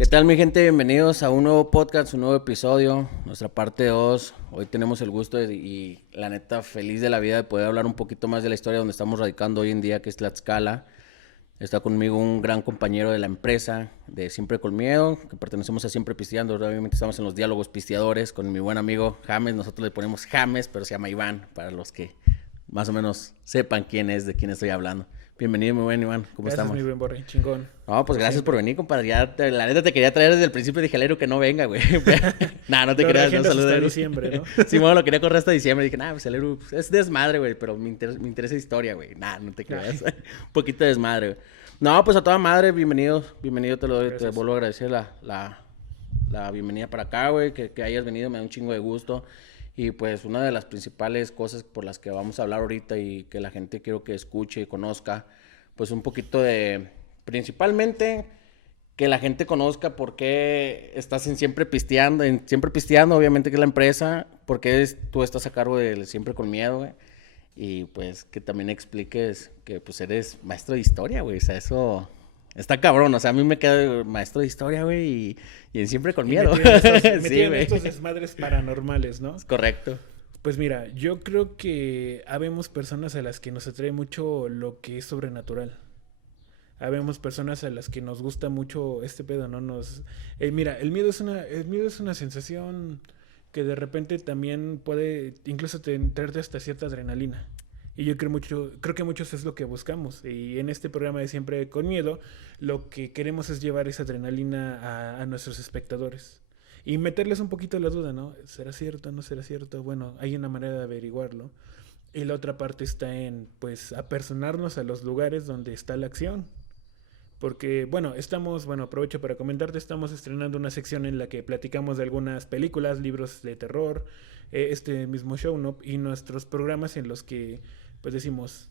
¿Qué tal, mi gente? Bienvenidos a un nuevo podcast, un nuevo episodio, nuestra parte 2. Hoy tenemos el gusto y la neta feliz de la vida de poder hablar un poquito más de la historia donde estamos radicando hoy en día, que es Tlaxcala. Está conmigo un gran compañero de la empresa, de Siempre con Miedo, que pertenecemos a Siempre Pisteando. Obviamente estamos en los diálogos pisteadores con mi buen amigo James. Nosotros le ponemos James, pero se llama Iván, para los que más o menos sepan de quién estoy hablando. Bienvenido, muy buen Iván. ¿Cómo Gracias, estamos? mi buen Borre, chingón. No, pues Como gracias por siempre. venir, compadre. La neta te quería traer desde el principio. Dije, Alero, que no venga, güey. Nah, no te Lo creas, no, reagendas hasta saludos. diciembre, ¿no? Sí, bueno, lo quería correr hasta diciembre. Dije, nah, pues Alero, pues, es desmadre, güey. Pero me interesa historia, güey. Nah, no te creas. Un poquito de desmadre, güey. No, pues a toda madre, bienvenido. Bienvenido, te lo doy. Te Gracias. vuelvo a agradecer la bienvenida para acá, güey. Que hayas venido, me da un chingo de gusto. Y pues una de las principales cosas por las que vamos a hablar ahorita y que la gente quiero que escuche y conozca, pues un poquito de, principalmente, que la gente conozca por qué estás Siempre Pisteando, obviamente que es la empresa, por qué tú estás a cargo de Siempre con Miedo, güey. Y pues que también expliques que pues eres maestro de historia, güey. O sea, eso está cabrón. O sea, a mí me queda maestro de historia, güey, y en Siempre con Y Miedo. metido Sí, en güey. estos desmadres paranormales, ¿no? Es correcto. Pues mira, yo creo que habemos personas a las que nos atrae mucho lo que es sobrenatural. Habemos personas a las que nos gusta mucho este pedo, ¿no? Mira, el miedo es una sensación que de repente también puede incluso traerte hasta cierta adrenalina. Y yo creo que muchos es lo que buscamos. Y en este programa de Siempre con Miedo, lo que queremos es llevar esa adrenalina a nuestros espectadores. Y meterles un poquito la duda, ¿no? ¿Será cierto? ¿No será cierto? Bueno, hay una manera de averiguarlo. Y la otra parte está en, pues, apersonarnos a los lugares donde está la acción. Porque, bueno, aprovecho para comentarte, estamos estrenando una sección en la que platicamos de algunas películas, libros de terror, este mismo show, ¿no? Y nuestros programas en los que, pues decimos,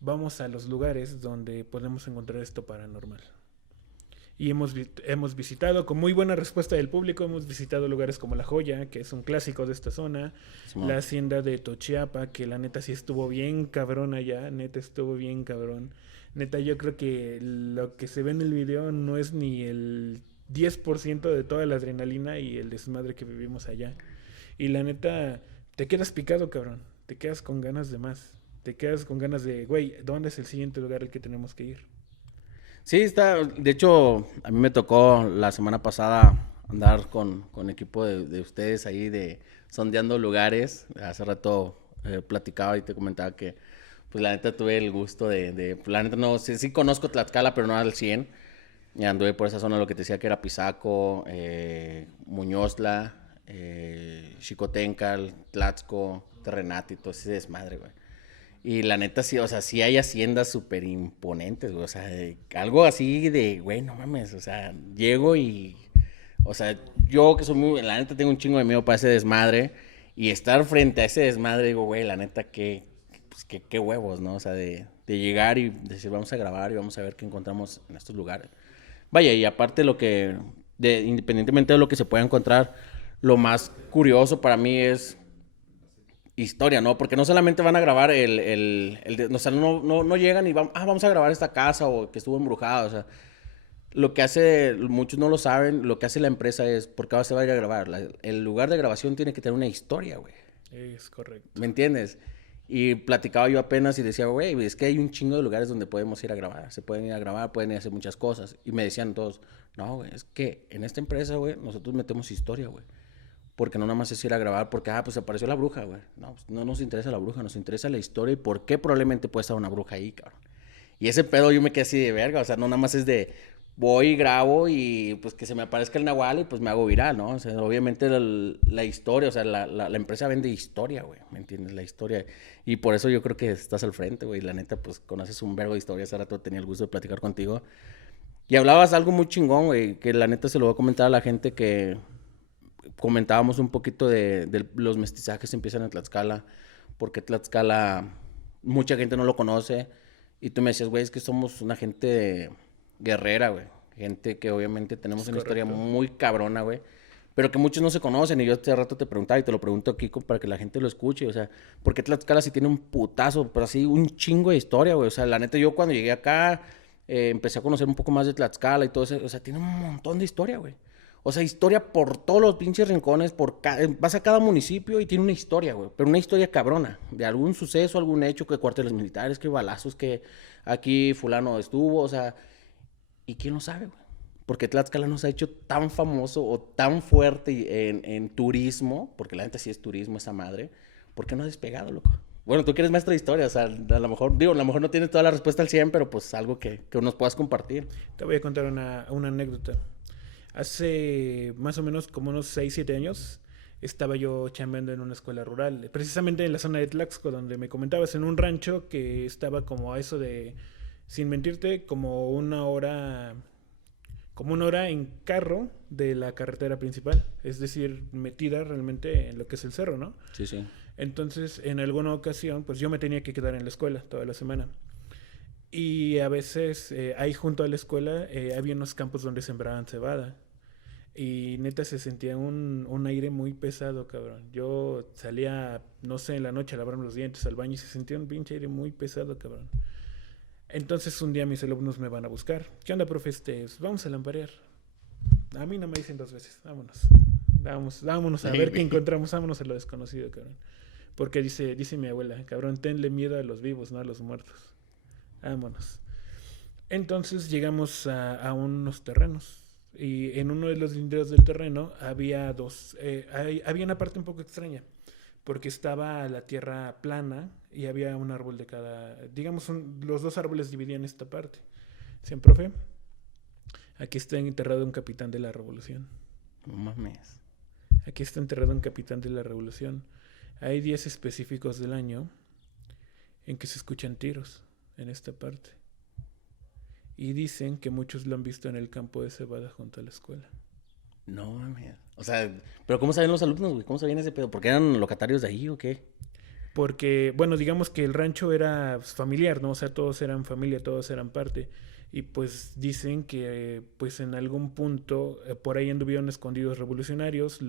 vamos a los lugares donde podemos encontrar esto paranormal. Y hemos visitado, con muy buena respuesta del público, hemos visitado lugares como La Joya, que es un clásico de esta zona, Simón. la hacienda de Tochiapa, que la neta sí estuvo bien cabrón allá, neta estuvo bien cabrón. Neta, yo creo que lo que se ve en el video no es ni el 10% de toda la adrenalina y el desmadre que vivimos allá. Y la neta, te quedas picado, cabrón. Te quedas con ganas de más. Te quedas con ganas de, güey, ¿dónde es el siguiente lugar al que tenemos que ir? Sí, está. De hecho, a mí me tocó la semana pasada andar con equipo de ustedes ahí de sondeando lugares. Hace rato platicaba y te comentaba que, pues la neta tuve el gusto pues, la neta no, sí conozco Tlaxcala, pero no al 100. Y anduve por esa zona, lo que te decía que era Pisaco, Muñozla, Xicoténcal, Tlaxco, Terrenati, todo ese desmadre, güey. Y la neta, sí, o sea, sí hay haciendas súper imponentes, güey. O sea, algo así de, güey, no mames. O sea, llego y. O sea, yo que soy muy. La neta, tengo un chingo de miedo para ese desmadre. Y estar frente a ese desmadre, digo, güey, la neta, pues, qué huevos, ¿no? O sea, de llegar y decir, vamos a grabar y vamos a ver qué encontramos en estos lugares. Vaya, y aparte lo que. Independientemente de lo que se pueda encontrar, lo más curioso para mí es historia, ¿no? Porque no solamente van a grabar o sea, no llegan y vamos a grabar esta casa o que estuvo embrujada, o sea, lo que hace, muchos no lo saben, lo que hace la empresa es, ¿por qué se va a ir a grabar? El lugar de grabación tiene que tener una historia, güey. Es correcto. ¿Me entiendes? Y platicaba yo apenas y decía, güey, es que hay un chingo de lugares donde podemos ir a grabar. Se pueden ir a grabar, pueden ir a hacer muchas cosas. Y me decían todos, no, güey, es que en esta empresa, güey, nosotros metemos historia, güey. Porque no nada más es ir a grabar porque, pues apareció la bruja, güey. No, pues, no nos interesa la bruja, nos interesa la historia y por qué probablemente puede estar una bruja ahí, cabrón. Y ese pedo yo me quedé así de verga, o sea, no nada más es de voy y grabo y pues que se me aparezca el nahual y pues me hago viral, ¿no? O sea, obviamente la historia, o sea, la empresa vende historia, güey, ¿me entiendes? La historia. Y por eso yo creo que estás al frente, güey. La neta, pues conoces un vergo de historias. Hace rato tenía el gusto de platicar contigo. Y hablabas algo muy chingón, güey, que la neta se lo voy a comentar a la gente que comentábamos un poquito de los mestizajes que empiezan en Tlaxcala, porque Tlaxcala mucha gente no lo conoce, y tú me decías, güey, es que somos una gente guerrera, güey, gente que obviamente tenemos Es una historia correcto. muy cabrona, güey, pero que muchos no se conocen, y yo hace rato te preguntaba, y te lo pregunto aquí para que la gente lo escuche, o sea, ¿por qué Tlaxcala sí tiene un putazo, pero así un chingo de historia, güey? O sea, la neta, yo cuando llegué acá, empecé a conocer un poco más de Tlaxcala y todo eso. O sea, tiene un montón de historia, güey. O sea, historia por todos los pinches rincones, vas a cada municipio y tiene una historia, güey. Pero una historia cabrona, de algún suceso, algún hecho, que cuarteles militares, que balazos, que aquí fulano estuvo, o sea, ¿y quién lo sabe, güey? Porque Tlaxcala nos ha hecho tan famoso o tan fuerte en turismo, porque la gente sí es turismo esa madre, ¿por qué no ha despegado, loco? Bueno, tú que eres maestro de historia, o sea, a lo mejor, digo, a lo mejor no tienes toda la respuesta al 100, pero pues algo que nos puedas compartir. Te voy a contar una anécdota. Hace más o menos como unos 6 7 años estaba yo chambeando en una escuela rural, precisamente en la zona de Tlaxco, donde me comentabas, en un rancho que estaba como a eso de, sin mentirte, como una hora en carro de la carretera principal, es decir, metida realmente en lo que es el cerro, ¿no? Sí, sí. Entonces, en alguna ocasión, pues yo me tenía que quedar en la escuela toda la semana. Y a veces ahí junto a la escuela había unos campos donde sembraban cebada. Y neta se sentía un aire muy pesado, cabrón. Yo salía, no sé, en la noche a lavarme los dientes al baño y se sentía un pinche aire muy pesado, cabrón. Entonces un día mis alumnos me van a buscar. ¿Qué onda, profe? Vamos a lamparear. A mí no me dicen 2 veces. Vámonos. Vámonos a ver qué encontramos. Vámonos a lo desconocido, cabrón. Porque dice mi abuela, cabrón, tenle miedo a los vivos, no a los muertos. Vámonos. Entonces llegamos a unos terrenos. Y en uno de los linderos del terreno había había una parte un poco extraña. Porque estaba la tierra plana y había un árbol de cada. Digamos, los dos árboles dividían esta parte. Decían, profe, aquí está enterrado un capitán de la revolución. No mames. Aquí está enterrado un capitán de la revolución. Hay días específicos del año en que se escuchan tiros en esta parte. Y dicen que muchos lo han visto en el campo de cebada junto a la escuela. No mames. O sea, pero ¿cómo sabían los alumnos, güey? ¿Cómo sabían ese pedo? ¿Porque eran locatarios de ahí o qué? Porque, bueno, digamos que el rancho era familiar, ¿no? O sea, todos eran familia, todos eran parte. Y pues dicen que, pues en algún punto, por ahí anduvieron escondidos revolucionarios,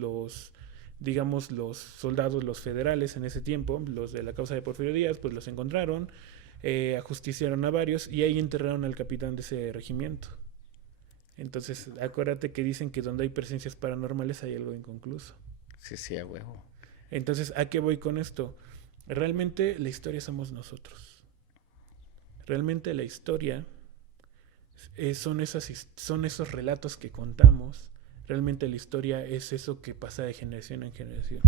digamos, los soldados, los federales en ese tiempo, los de la causa de Porfirio Díaz, pues los encontraron, ajusticiaron a varios y ahí enterraron al capitán de ese regimiento. Entonces, acuérdate que dicen que donde hay presencias paranormales hay algo inconcluso. Sí, sí, a huevo. Entonces, ¿a qué voy con esto? Realmente la historia somos nosotros. Realmente la historia son esos relatos que contamos. Realmente la historia es eso que pasa de generación en generación.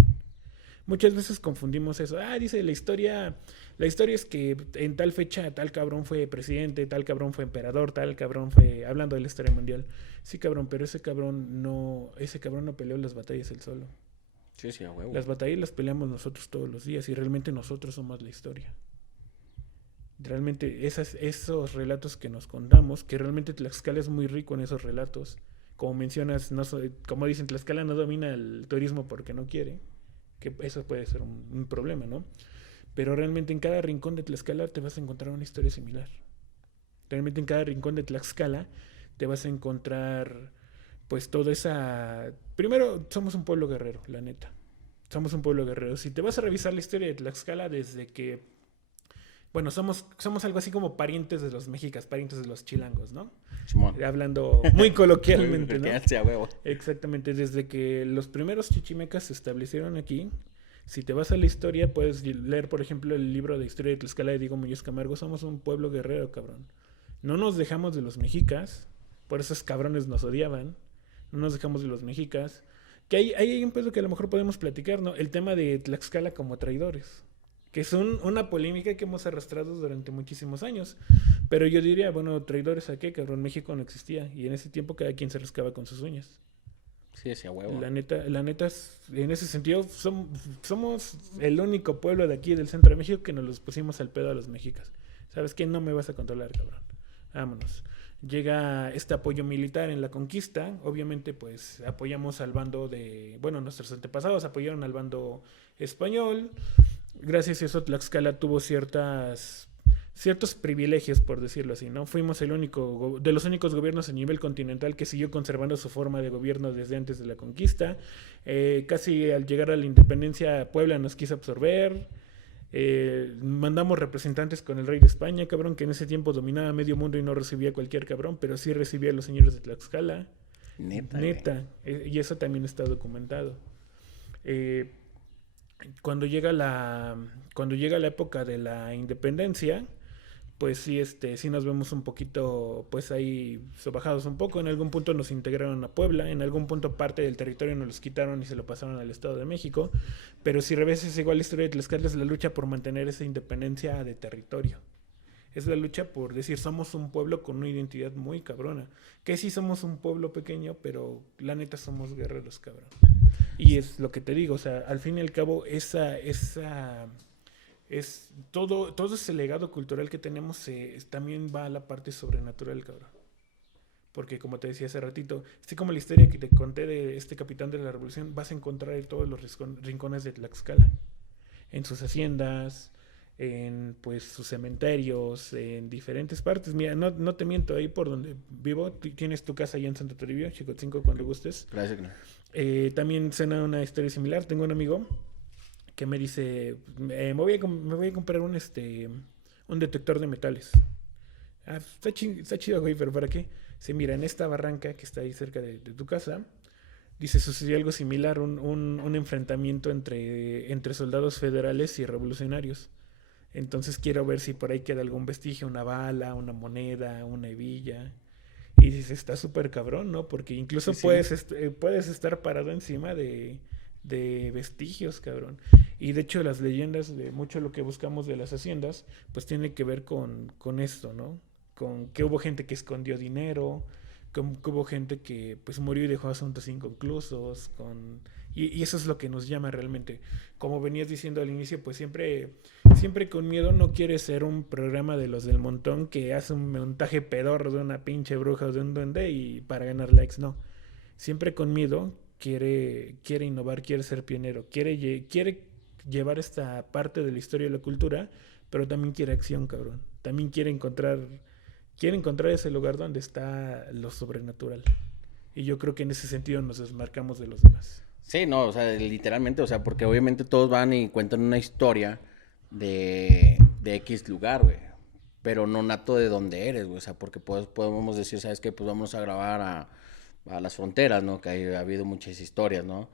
Muchas veces confundimos eso. Dice la historia es que en tal fecha tal cabrón fue presidente, tal cabrón fue emperador, tal cabrón fue, hablando de la historia mundial. Sí, cabrón, pero ese cabrón no peleó las batallas él solo. Sí, sí, a huevo. Las batallas las peleamos nosotros todos los días y realmente nosotros somos la historia. Realmente esos relatos que nos contamos, que realmente Tlaxcala es muy rico en esos relatos. Como mencionas, como dicen, Tlaxcala no domina el turismo porque no quiere, que eso puede ser un problema, ¿no? Pero realmente en cada rincón de Tlaxcala te vas a encontrar una historia similar. Realmente en cada rincón de Tlaxcala te vas a encontrar pues toda esa... Primero, somos un pueblo guerrero, la neta. Somos un pueblo guerrero. Si te vas a revisar la historia de Tlaxcala desde que... Bueno, somos algo así como parientes de los mexicas, parientes de los chilangos, ¿no? Simón. Hablando muy coloquialmente, ¿no? Sí, a huevo. Exactamente, desde que los primeros chichimecas se establecieron aquí, si te vas a la historia, puedes leer, por ejemplo, el libro de historia de Tlaxcala de Diego Muñoz Camargo. Somos un pueblo guerrero, cabrón. No nos dejamos de los mexicas, por esos cabrones nos odiaban. No nos dejamos de los mexicas. Que hay un pedo que a lo mejor podemos platicar, ¿no? El tema de Tlaxcala como traidores. Que es una polémica que hemos arrastrado durante muchísimos años. Pero yo diría, bueno, ¿traidores a qué, cabrón? México no existía. Y en ese tiempo cada quien se rascaba con sus uñas. Sí, sí, a huevo. La neta, en ese sentido, somos el único pueblo de aquí, del centro de México, que nos los pusimos al pedo a los mexicas. ¿Sabes qué? No me vas a controlar, cabrón. Vámonos. Llega este apoyo militar en la conquista. Obviamente, pues, apoyamos al bando de... Bueno, nuestros antepasados apoyaron al bando español. Gracias a eso, Tlaxcala tuvo ciertos privilegios, por decirlo así, ¿no? Fuimos de los únicos gobiernos a nivel continental que siguió conservando su forma de gobierno desde antes de la conquista. Casi al llegar a la independencia, Puebla nos quiso absorber. Mandamos representantes con el rey de España, cabrón, que en ese tiempo dominaba medio mundo y no recibía a cualquier cabrón, pero sí recibía a los señores de Tlaxcala. Neta, güey. Neta. Y eso también está documentado. Eh, cuando llega la época de la independencia, pues sí, sí nos vemos un poquito, pues ahí sobajados un poco. En algún punto nos integraron a Puebla, en algún punto parte del territorio nos los quitaron y se lo pasaron al Estado de México. Pero si reveses igual la historia de Tlaxcala es la lucha por mantener esa independencia de territorio. Es la lucha por decir somos un pueblo con una identidad muy cabrona. Que sí somos un pueblo pequeño, pero la neta somos guerreros, cabrón. Y es lo que te digo, o sea, al fin y al cabo, es todo ese legado cultural que tenemos también va a la parte sobrenatural, cabrón. Porque como te decía hace ratito, así como la historia que te conté de este capitán de la revolución, vas a encontrar en todos los rincones de Tlaxcala. En sus haciendas, en pues sus cementerios, en diferentes partes. Mira, no te miento, ahí por donde vivo, tienes tu casa allá en Santo Toribio, Chicotzinco, cuando gustes. Gracias, no. También suena una historia similar. Tengo un amigo que me dice, me voy a comprar un detector de metales. Está chido, güey, pero ¿para qué? Se mira, en esta barranca que está ahí cerca de tu casa, dice, sucedió algo similar, un enfrentamiento entre soldados federales y revolucionarios. Entonces quiero ver si por ahí queda algún vestigio, una bala, una moneda, una hebilla. Y dices, está súper cabrón, ¿no? Porque incluso Sí, sí. puedes estar parado encima de vestigios, cabrón. Y de hecho las leyendas de mucho lo que buscamos de las haciendas, pues tiene que ver con esto, ¿no? Con que hubo gente que escondió dinero, que hubo gente que pues murió y dejó asuntos inconclusos, y eso es lo que nos llama realmente. Como venías diciendo al inicio, pues siempre con miedo no quiere ser un programa de los del montón que hace un montaje pedorro de una pinche bruja o de un duende y para ganar likes, no. Siempre con miedo quiere innovar, quiere ser pionero, quiere llevar esta parte de la historia y la cultura, pero también quiere acción, cabrón. También quiere encontrar ese lugar donde está lo sobrenatural. Y yo creo que en ese sentido nos desmarcamos de los demás. Sí, no, o sea, literalmente, o sea, porque obviamente todos van y cuentan una historia de X lugar, güey. Pero no nato de dónde eres, güey. O sea, porque podemos decir, ¿sabes qué? Pues vamos a grabar a las fronteras, ¿no? Que ha habido muchas historias, ¿no?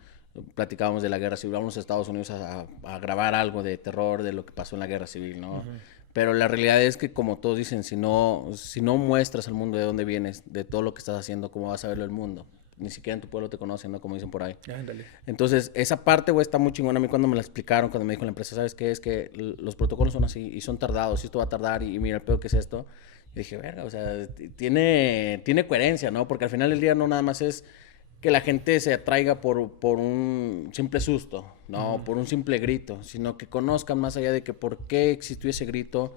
Platicábamos de la guerra civil, vamos a Estados Unidos a grabar algo de terror de lo que pasó en la guerra civil, ¿no? Uh-huh. Pero la realidad es que, como todos dicen, si no muestras al mundo de dónde vienes, de todo lo que estás haciendo, ¿cómo vas a verlo el mundo? Ni siquiera en tu pueblo te conocen, ¿no? Como dicen por ahí. Ándale. Entonces, esa parte, güey, está muy chingona. A mí cuando me la explicaron, cuando me dijo la empresa, ¿sabes qué? Es que los protocolos son así y son tardados, y esto va a tardar, y mira el pedo que es esto. Y dije, verga, o sea, tiene coherencia, ¿no? Porque al final del día no nada más es que la gente se atraiga por un simple susto, ¿no? Uh-huh. Por un simple grito, sino que conozcan más allá de que por qué existió ese grito,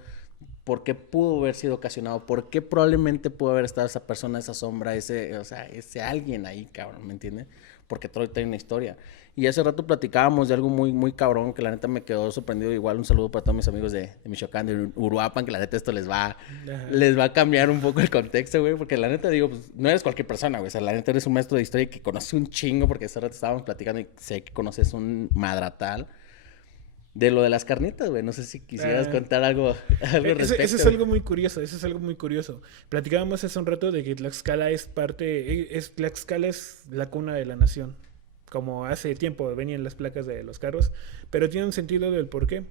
por qué pudo haber sido ocasionado, por qué probablemente pudo haber estado esa persona, esa sombra, ese alguien ahí, cabrón, ¿me entiendes? Porque todo tiene una historia. Y hace rato platicábamos de algo muy, muy cabrón, que la neta me quedó sorprendido. Igual un saludo para todos mis amigos de Michoacán, de Uruapan, que la neta esto Ajá. les va a cambiar un poco el contexto, güey, porque la neta digo, pues no eres cualquier persona, güey, o sea, la neta eres un maestro de historia que conoce un chingo, porque hace rato estábamos platicando y sé que conoces un madratal. De lo de las carnitas, güey. No sé si quisieras Ah, contar algo al eso es respecto. algo muy curioso, eso es algo muy curioso. Platicábamos hace un rato de que Tlaxcala es la cuna de la nación. Como hace tiempo venían las placas de los carros, pero tiene un sentido del por qué.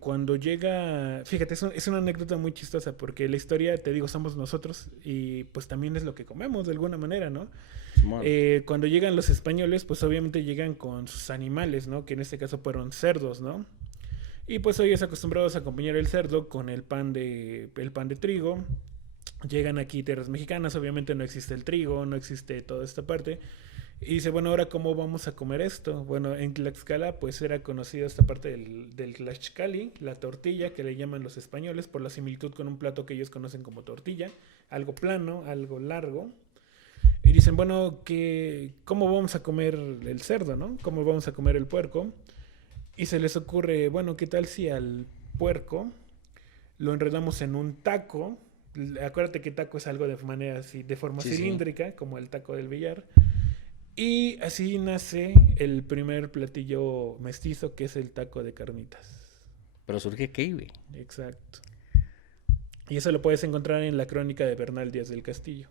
Cuando llega, fíjate, es una anécdota muy chistosa porque la historia, te digo, somos nosotros y pues también es lo que comemos de alguna manera, ¿no? Simón. Cuando llegan los españoles, pues obviamente llegan con sus animales, ¿no? Que en este caso fueron cerdos, ¿no? Y pues hoy es acostumbrados a acompañar el cerdo con el pan de trigo. Llegan aquí tierras mexicanas, obviamente no existe el trigo, no existe toda esta parte. Y dice, bueno, ahora ¿cómo vamos a comer esto? Bueno, en Tlaxcala pues era conocida esta parte del tlaxcali, la tortilla que le llaman los españoles por la similitud con un plato que ellos conocen como tortilla, algo plano, algo largo. Y dicen, bueno, ¿cómo vamos a comer el cerdo, no? ¿Cómo vamos a comer el puerco? Y se les ocurre, bueno, ¿qué tal si al puerco lo enredamos en un taco? Acuérdate que taco es algo de manera así, de forma Sí, sí. cilíndrica, como el taco del billar. Y así nace el primer platillo mestizo, que es el taco de carnitas. Pero surge qué, güey. Exacto. Y eso lo puedes encontrar en la crónica de Bernal Díaz del Castillo.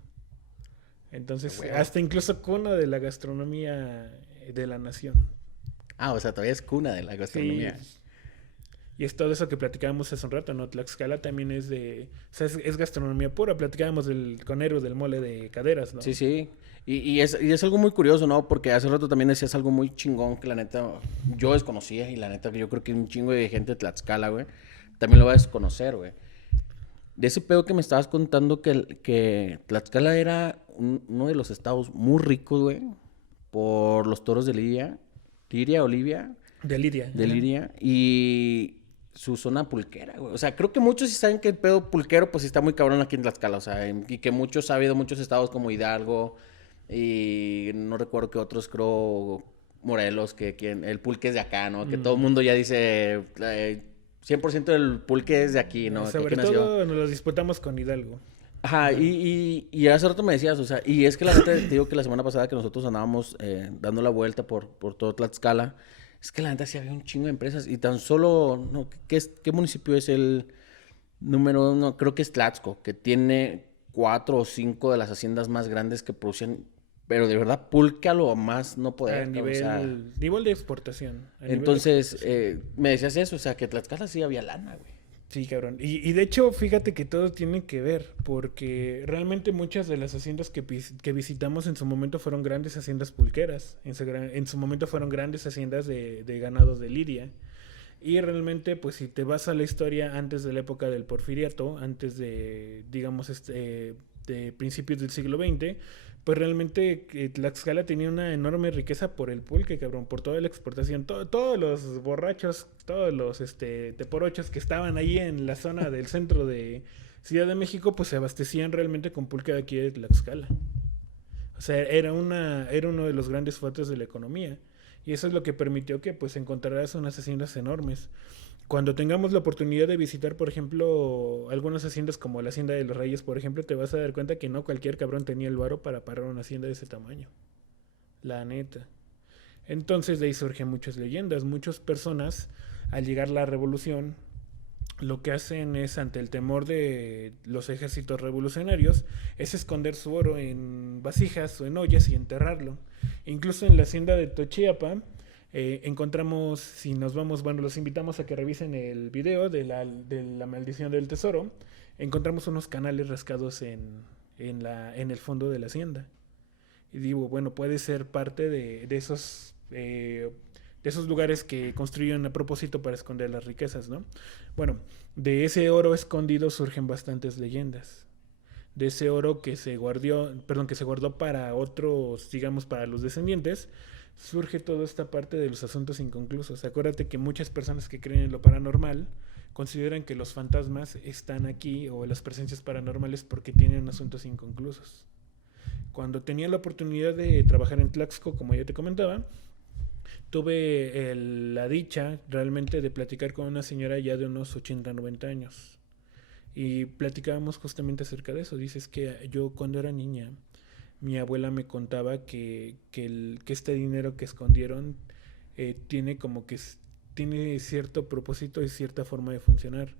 Entonces, hasta incluso cuna de la gastronomía de la nación. Ah, o sea, todavía es cuna de la gastronomía. Sí. Y es todo eso que platicábamos hace un rato, ¿no? Tlaxcala también es de... O sea, es gastronomía pura. Platicábamos con Eru del mole de caderas, ¿no? Sí, sí. Y es algo muy curioso, ¿no? Porque hace rato también decías algo muy chingón que la neta yo desconocía y la neta que yo creo que un chingo de gente de Tlaxcala, güey, también lo va a desconocer, güey. De ese pedo que me estabas contando que Tlaxcala era uno de los estados muy ricos, güey, por los toros de Lidia, Liria, Olivia, De Lidia. de Liria, y su zona pulquera, güey. O sea, creo que muchos sí saben que el pedo pulquero, pues sí está muy cabrón aquí en Tlaxcala, o sea, y que muchos ha habido muchos estados como Hidalgo, y no recuerdo que otros, creo, Morelos, el pulque es de acá, ¿no? Que todo el mundo ya dice, 100% del pulque es de aquí, ¿no? Que Sobre aquí nació. todo nos los disputamos con Hidalgo. Ajá, y hace rato me decías, o sea, y es que la neta, te digo que la semana pasada que nosotros andábamos dando la vuelta por todo Tlaxcala, es que la neta sí había un chingo de empresas y tan solo, no, ¿qué municipio es el número uno? Creo que es Tlaxco, que tiene 4 o 5 de las haciendas más grandes que producen, pero de verdad pulque a lo más no A poder, cabrón, o sea, nivel de exportación. entonces, me decías eso, o sea, que Tlaxcala sí había lana, güey. Sí, cabrón. Y de hecho, fíjate que todo tiene que ver, porque realmente muchas de las haciendas que visitamos en su momento fueron grandes haciendas pulqueras. En su momento fueron grandes haciendas de ganados de lidia. Y realmente, pues si te vas a la historia antes de la época del Porfiriato, antes de, digamos, de principios del siglo XX, pues realmente Tlaxcala tenía una enorme riqueza por el pulque, cabrón, por toda la exportación. Todos los borrachos, todos los teporochos que estaban ahí en la zona del centro de Ciudad de México, pues se abastecían realmente con pulque de aquí de Tlaxcala. O sea, era uno de los grandes fuertes de la economía. Y eso es lo que permitió que pues encontraras unas haciendas enormes. Cuando tengamos la oportunidad de visitar, por ejemplo, algunas haciendas como la Hacienda de los Reyes, por ejemplo, te vas a dar cuenta que no cualquier cabrón tenía el varo para parar una hacienda de ese tamaño. La neta. Entonces de ahí surgen muchas leyendas. Muchas personas, al llegar la revolución, lo que hacen es, ante el temor de los ejércitos revolucionarios, es esconder su oro en vasijas o en ollas y enterrarlo. Incluso en la hacienda de Tochiapa encontramos, si nos vamos, bueno, los invitamos a que revisen el video de la maldición del tesoro, encontramos unos canales rascados en el fondo de la hacienda. Y digo, bueno, puede ser parte de esos lugares que construyen a propósito para esconder las riquezas, ¿no? Bueno, de ese oro escondido surgen bastantes leyendas. De ese oro que se guardó para otros, digamos, para los descendientes, surge toda esta parte de los asuntos inconclusos. Acuérdate que muchas personas que creen en lo paranormal consideran que los fantasmas están aquí o las presencias paranormales porque tienen asuntos inconclusos. Cuando tenía la oportunidad de trabajar en Tlaxco, como ya te comentaba, tuve la dicha realmente de platicar con una señora ya de unos 80, 90 años. Y platicábamos justamente acerca de eso. Dices que yo cuando era niña, mi abuela me contaba que este dinero que escondieron tiene como que tiene cierto propósito y cierta forma de funcionar.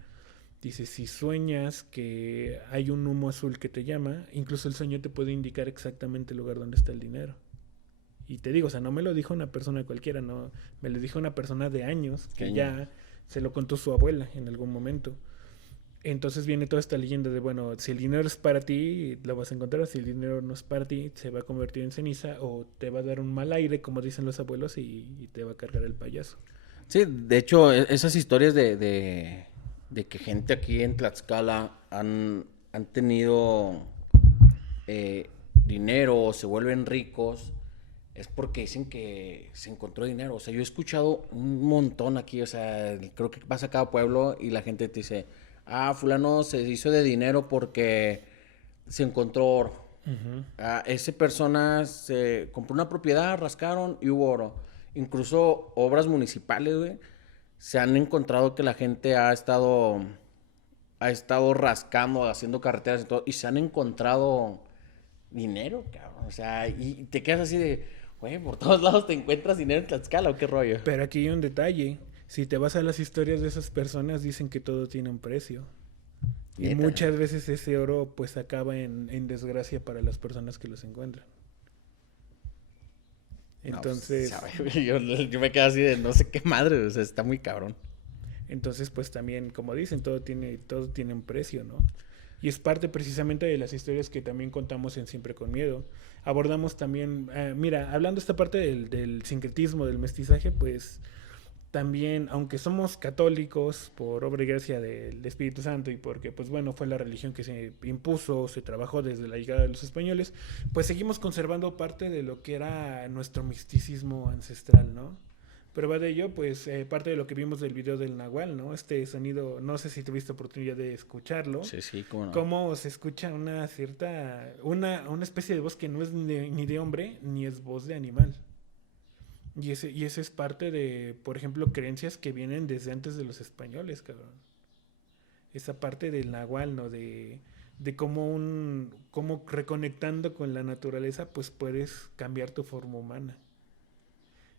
Dice, si sueñas que hay un humo azul que te llama, incluso el sueño te puede indicar exactamente el lugar donde está el dinero. Y te digo, o sea, no me lo dijo una persona cualquiera, no, me lo dijo una persona de años que ya se lo contó su abuela en algún momento. Entonces viene toda esta leyenda de, bueno, si el dinero es para ti, lo vas a encontrar. Si el dinero no es para ti, se va a convertir en ceniza o te va a dar un mal aire, como dicen los abuelos, y te va a cargar el payaso. Sí, de hecho, esas historias de que gente aquí en Tlaxcala han tenido dinero o se vuelven ricos, es porque dicen que se encontró dinero. O sea, yo he escuchado un montón aquí, o sea, creo que vas a cada pueblo y la gente te dice, fulano se hizo de dinero porque se encontró oro. Esa persona se compró una propiedad, rascaron y hubo oro. Incluso obras municipales, güey, se han encontrado que la gente ha estado rascando, haciendo carreteras y todo, y se han encontrado dinero, cabrón. O sea, y te quedas así de, güey, por todos lados te encuentras dinero en Tlaxcala, ¿o qué rollo? Pero aquí hay un detalle. Si te vas a las historias de esas personas, dicen que todo tiene un precio. Y Neta. muchas veces ese oro pues acaba en desgracia para las personas que los encuentran. No, pues, Entonces, sabe, güey, yo me quedo así de no sé qué madre, o sea, está muy cabrón. entonces pues también, como dicen, todo tiene un precio, ¿no? Y es parte precisamente de las historias que también contamos en Siempre con Miedo. Abordamos también, mira, hablando esta parte del sincretismo, del mestizaje, pues también, aunque somos católicos por obra y gracia del Espíritu Santo y porque, pues bueno, fue la religión que se impuso, se trabajó desde la llegada de los españoles, pues seguimos conservando parte de lo que era nuestro misticismo ancestral, ¿no? Prueba de ello, pues parte de lo que vimos del video del Nahual, ¿no? Este sonido, no sé si tuviste oportunidad de escucharlo, Sí, sí, cómo no. cómo se escucha una especie de voz que no es ni de hombre, ni es voz de animal. Y ese es parte de, por ejemplo, creencias que vienen desde antes de los españoles, cabrón. Esa parte del nahual, ¿no? De cómo reconectando con la naturaleza, pues puedes cambiar tu forma humana.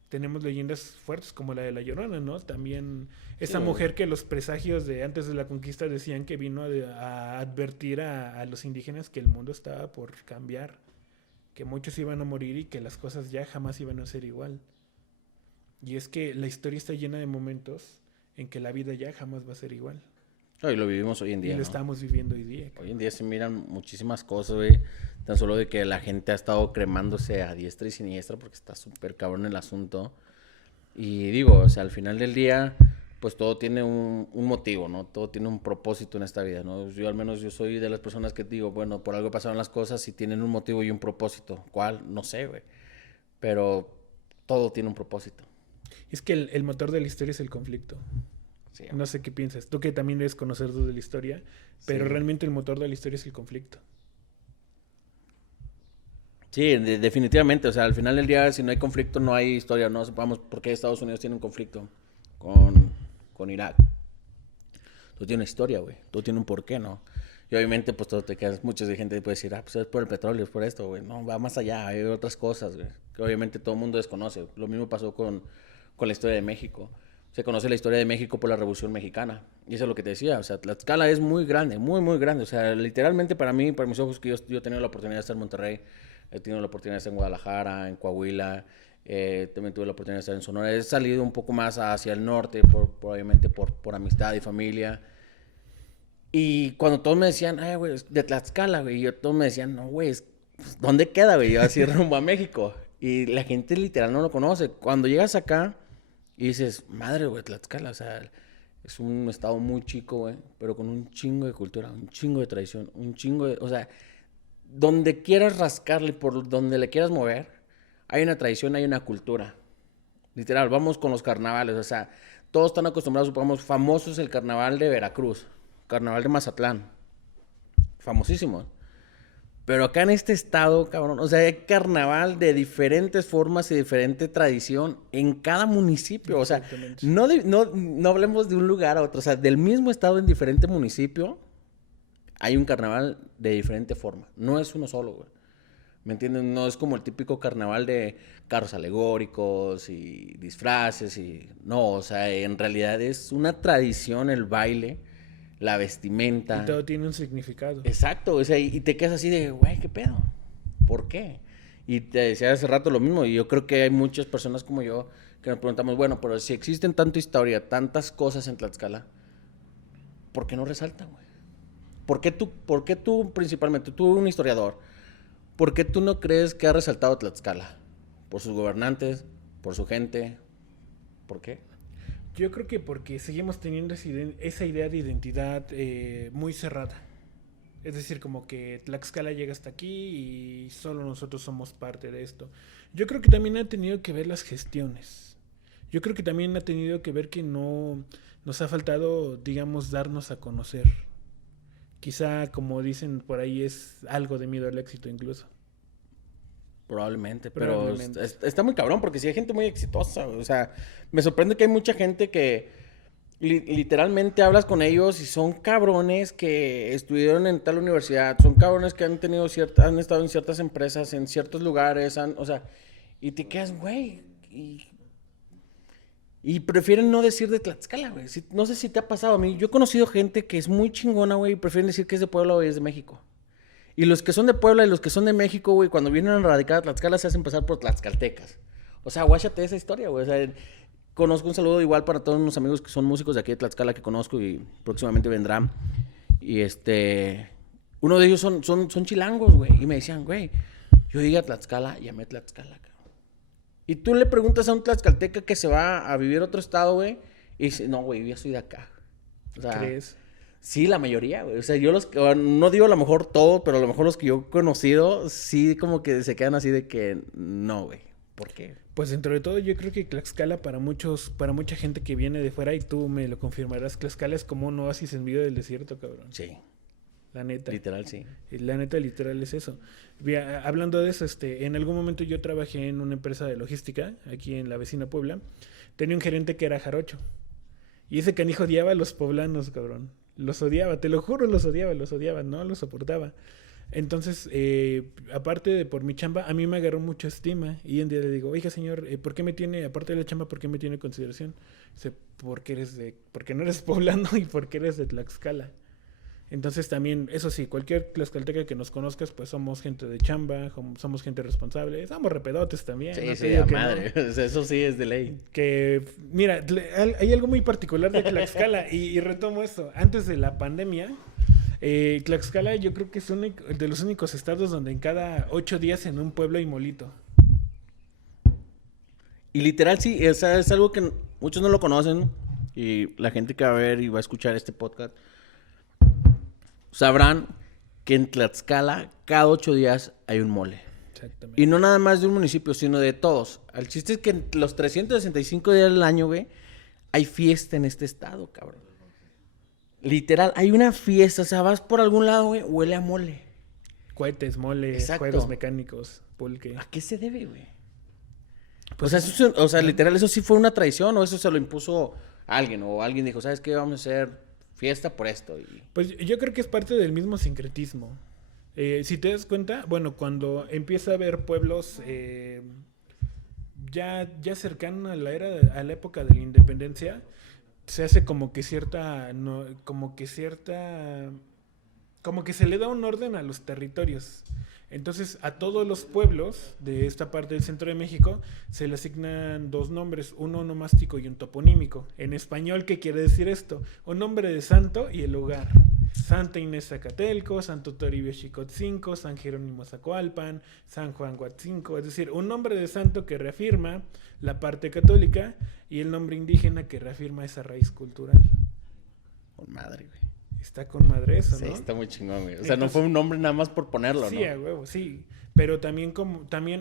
Tenemos leyendas fuertes como la de la Llorona, ¿no? También Sí, esa mujer que los presagios de antes de la conquista decían que vino a advertir a los indígenas que el mundo estaba por cambiar, que muchos iban a morir y que las cosas ya jamás iban a ser igual. Y es que la historia está llena de momentos en que la vida ya jamás va a ser igual. no, y lo vivimos hoy en Y día, lo ¿no? estamos viviendo hoy día. Hoy en día se miran muchísimas cosas, güey. Tan solo de que la gente ha estado cremándose a diestra y siniestra porque está súper cabrón el asunto. Y digo, o sea, al final del día, pues todo tiene un motivo, ¿no? Todo tiene un propósito en esta vida, ¿no? Yo al menos yo soy de las personas que digo, bueno, por algo pasaron las cosas y tienen un motivo y un propósito. ¿Cuál? No sé, güey. Pero todo tiene un propósito. Es que el motor de la historia es el conflicto. Sí, No sé qué piensas. Tú que también eres conocedor de la historia, pero sí. realmente el motor de la historia es el conflicto. Sí, definitivamente. O sea, al final del día, si no hay conflicto, no hay historia. No sepamos por qué Estados Unidos tiene un conflicto con, con Irak. Todo tiene una historia, güey. Todo tiene un porqué, ¿no? Y obviamente, pues todo te quedas. Mucha gente puede decir, ah, pues es por el petróleo, es por esto, güey. No, va más allá. Hay otras cosas, güey. Que obviamente todo el mundo desconoce. Lo mismo pasó con la historia de México. Se conoce la historia de México por la Revolución Mexicana. Y eso es lo que te decía. O sea, Tlaxcala es muy grande, muy, muy grande. O sea, literalmente para mí, para mis ojos, que yo he tenido la oportunidad de estar en Monterrey, he tenido la oportunidad de estar en Guadalajara, en Coahuila, también tuve la oportunidad de estar en Sonora. He salido un poco más hacia el norte, obviamente por amistad y familia. Y cuando todos me decían, ay, güey, de Tlaxcala, güey, y yo todos me decían, no, güey, ¿dónde queda, güey? Yo así rumbo a México. Y la gente literal no lo conoce. Cuando llegas acá y dices, madre, güey, Tlaxcala, o sea, es un estado muy chico, güey, pero con un chingo de cultura, un chingo de tradición, un chingo de, o sea, donde quieras rascarle, por donde le quieras mover, hay una tradición, hay una cultura. Literal, vamos con los carnavales, o sea, todos están acostumbrados, supongamos, famoso es el carnaval de Veracruz, carnaval de Mazatlán, famosísimo. Pero acá en este estado, cabrón, o sea, hay carnaval de diferentes formas y diferente tradición en cada municipio. O sea, Exactamente. no hablemos de un lugar a otro, o sea, del mismo estado en diferente municipio hay un carnaval de diferente forma. No es uno solo, güey. ¿Me entiendes? No es como el típico carnaval de carros alegóricos y disfraces y... No, o sea, en realidad es una tradición el baile, la Y vestimenta. todo tiene un significado. Exacto, o sea, y te quedas así de, güey, ¿qué pedo? ¿Por qué? Y te decía hace rato lo mismo, y yo creo que hay muchas personas como yo que nos preguntamos, bueno, pero si existen tanta historia, tantas cosas en Tlaxcala, ¿por qué no resaltan, güey? ¿Por qué tú principalmente, tú un historiador, por qué tú no crees que ha resaltado Tlaxcala? ¿Por sus gobernantes? ¿Por su gente? ¿Por qué? Yo creo que porque seguimos teniendo esa idea de identidad muy cerrada. Es decir, como que Tlaxcala llega hasta aquí y solo nosotros somos parte de esto. Yo creo que también ha tenido que ver las gestiones. Yo creo que también ha tenido que ver que no nos ha faltado, digamos, darnos a conocer. Quizá, como dicen por ahí, es algo de miedo al éxito incluso. Probablemente, pero Probablemente. está muy cabrón porque sí hay gente muy exitosa, güey. O sea, me sorprende que hay mucha gente que literalmente hablas con ellos y son cabrones que estudiaron en tal universidad, son cabrones que han tenido han estado en ciertas empresas, en ciertos lugares, o sea, y te quedas, güey, Y prefieren no decir de Tlaxcala, güey. No sé si te ha pasado a mí. Yo he conocido gente que es muy chingona, güey, y prefieren decir que es de Puebla o es de México. Y los que son de Puebla y los que son de México, güey, cuando vienen a radicar a Tlaxcala se hacen pasar por tlaxcaltecas. O sea, guáchate esa historia, güey. O sea, conozco un saludo igual para todos mis amigos que son músicos de aquí de Tlaxcala que conozco y próximamente vendrán. Y uno de ellos son chilangos, güey. Y me decían, güey, yo llegué a Tlaxcala y amé Tlaxcala, cabrón. Y tú le preguntas a un tlaxcalteca que se va a vivir a otro estado, güey, y dice, no, güey, yo soy de acá. O sea, ¿Crees? sí, la mayoría, güey. O sea, no digo a lo mejor todo, pero a lo mejor los que yo he conocido, sí como que se quedan así de que, no, güey. ¿Por qué? Pues dentro de todo yo creo que Tlaxcala para mucha gente que viene de fuera, y tú me lo confirmarás, Tlaxcala es como un oasis en medio del desierto, cabrón. Sí. La neta. Literal, sí. La neta, literal, es eso. Hablando de eso, en algún momento yo trabajé en una empresa de logística, aquí en la vecina Puebla. Tenía un gerente que era jarocho. Y ese canijo odiaba a los poblanos, cabrón. Los odiaba, te lo juro, los odiaba, no los soportaba. Entonces, aparte de por mi chamba, a mí me agarró mucha estima. Y un día le digo, oiga, señor, ¿por qué me tiene, aparte de la chamba, por qué me tiene en consideración? Dice, porque no eres poblano y porque eres de Tlaxcala. Entonces también, eso sí, cualquier tlaxcalteca que nos conozcas, pues somos gente de chamba, somos gente responsable, somos repedotes también. Sí, no sí, a madre. No. Eso sí es de ley. Que, mira, hay algo muy particular de Tlaxcala y retomo esto. Antes de la pandemia, Tlaxcala yo creo que es de los únicos estados donde en cada 8 días en un pueblo hay molito. Y literal sí, es algo que muchos no lo conocen y la gente que va a ver y va a escuchar este podcast sabrán que en Tlaxcala cada 8 días hay un mole. Exactamente. Y no nada más de un municipio, sino de todos. El chiste es que en los 365 días del año, güey, hay fiesta en este estado, cabrón. Literal, hay una fiesta. O sea, vas por algún lado, güey, huele a mole. Cohetes, mole, exacto. Juegos mecánicos, pulque. ¿A qué se debe, güey? Pues o sea, literal, eso sí fue una tradición o eso se lo impuso alguien. O alguien dijo, ¿sabes qué? Vamos a hacer fiesta por esto. Pues yo creo que es parte del mismo sincretismo. Si te das cuenta, bueno, cuando empieza a haber pueblos ya cercano a a la época de la independencia, se hace como que como que se le da un orden a los territorios. Entonces, a todos los pueblos de esta parte del centro de México se le asignan 2 nombres, uno onomástico y un toponímico. En español, ¿qué quiere decir esto? Un nombre de santo y el lugar. Santa Inés Zacatelco, Santo Toribio Xicotzinco, San Jerónimo Zacoalpan, San Juan Huatzinco. Es decir, un nombre de santo que reafirma la parte católica y el nombre indígena que reafirma esa raíz cultural. Con madre, güey. Está con madre eso, ¿no? Sí, está muy chingón, güey. O sea, no fue un nombre nada más por ponerlo, sí, ¿no? Sí, a huevo, sí. Pero también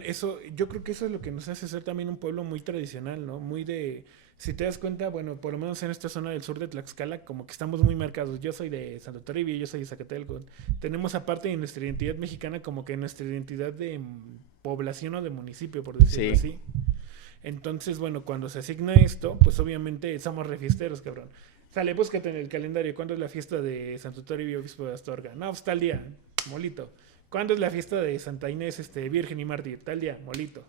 eso, yo creo que eso es lo que nos hace ser también un pueblo muy tradicional, ¿no? Muy de, si te das cuenta, bueno, por lo menos en esta zona del sur de Tlaxcala, como que estamos muy marcados. Yo soy de Santo Toribio, yo soy de Zacatelco. Tenemos aparte de nuestra identidad mexicana como que nuestra identidad de población o de municipio, por decirlo así. Entonces, bueno, cuando se asigna esto, pues obviamente somos refiesteros, cabrón. Sale, búscate en el calendario. ¿Cuándo es la fiesta de Santo Toribio, obispo de Astorga? No, pues tal día, molito. ¿Cuándo es la fiesta de Santa Inés, Virgen y Mártir? Tal día, molito.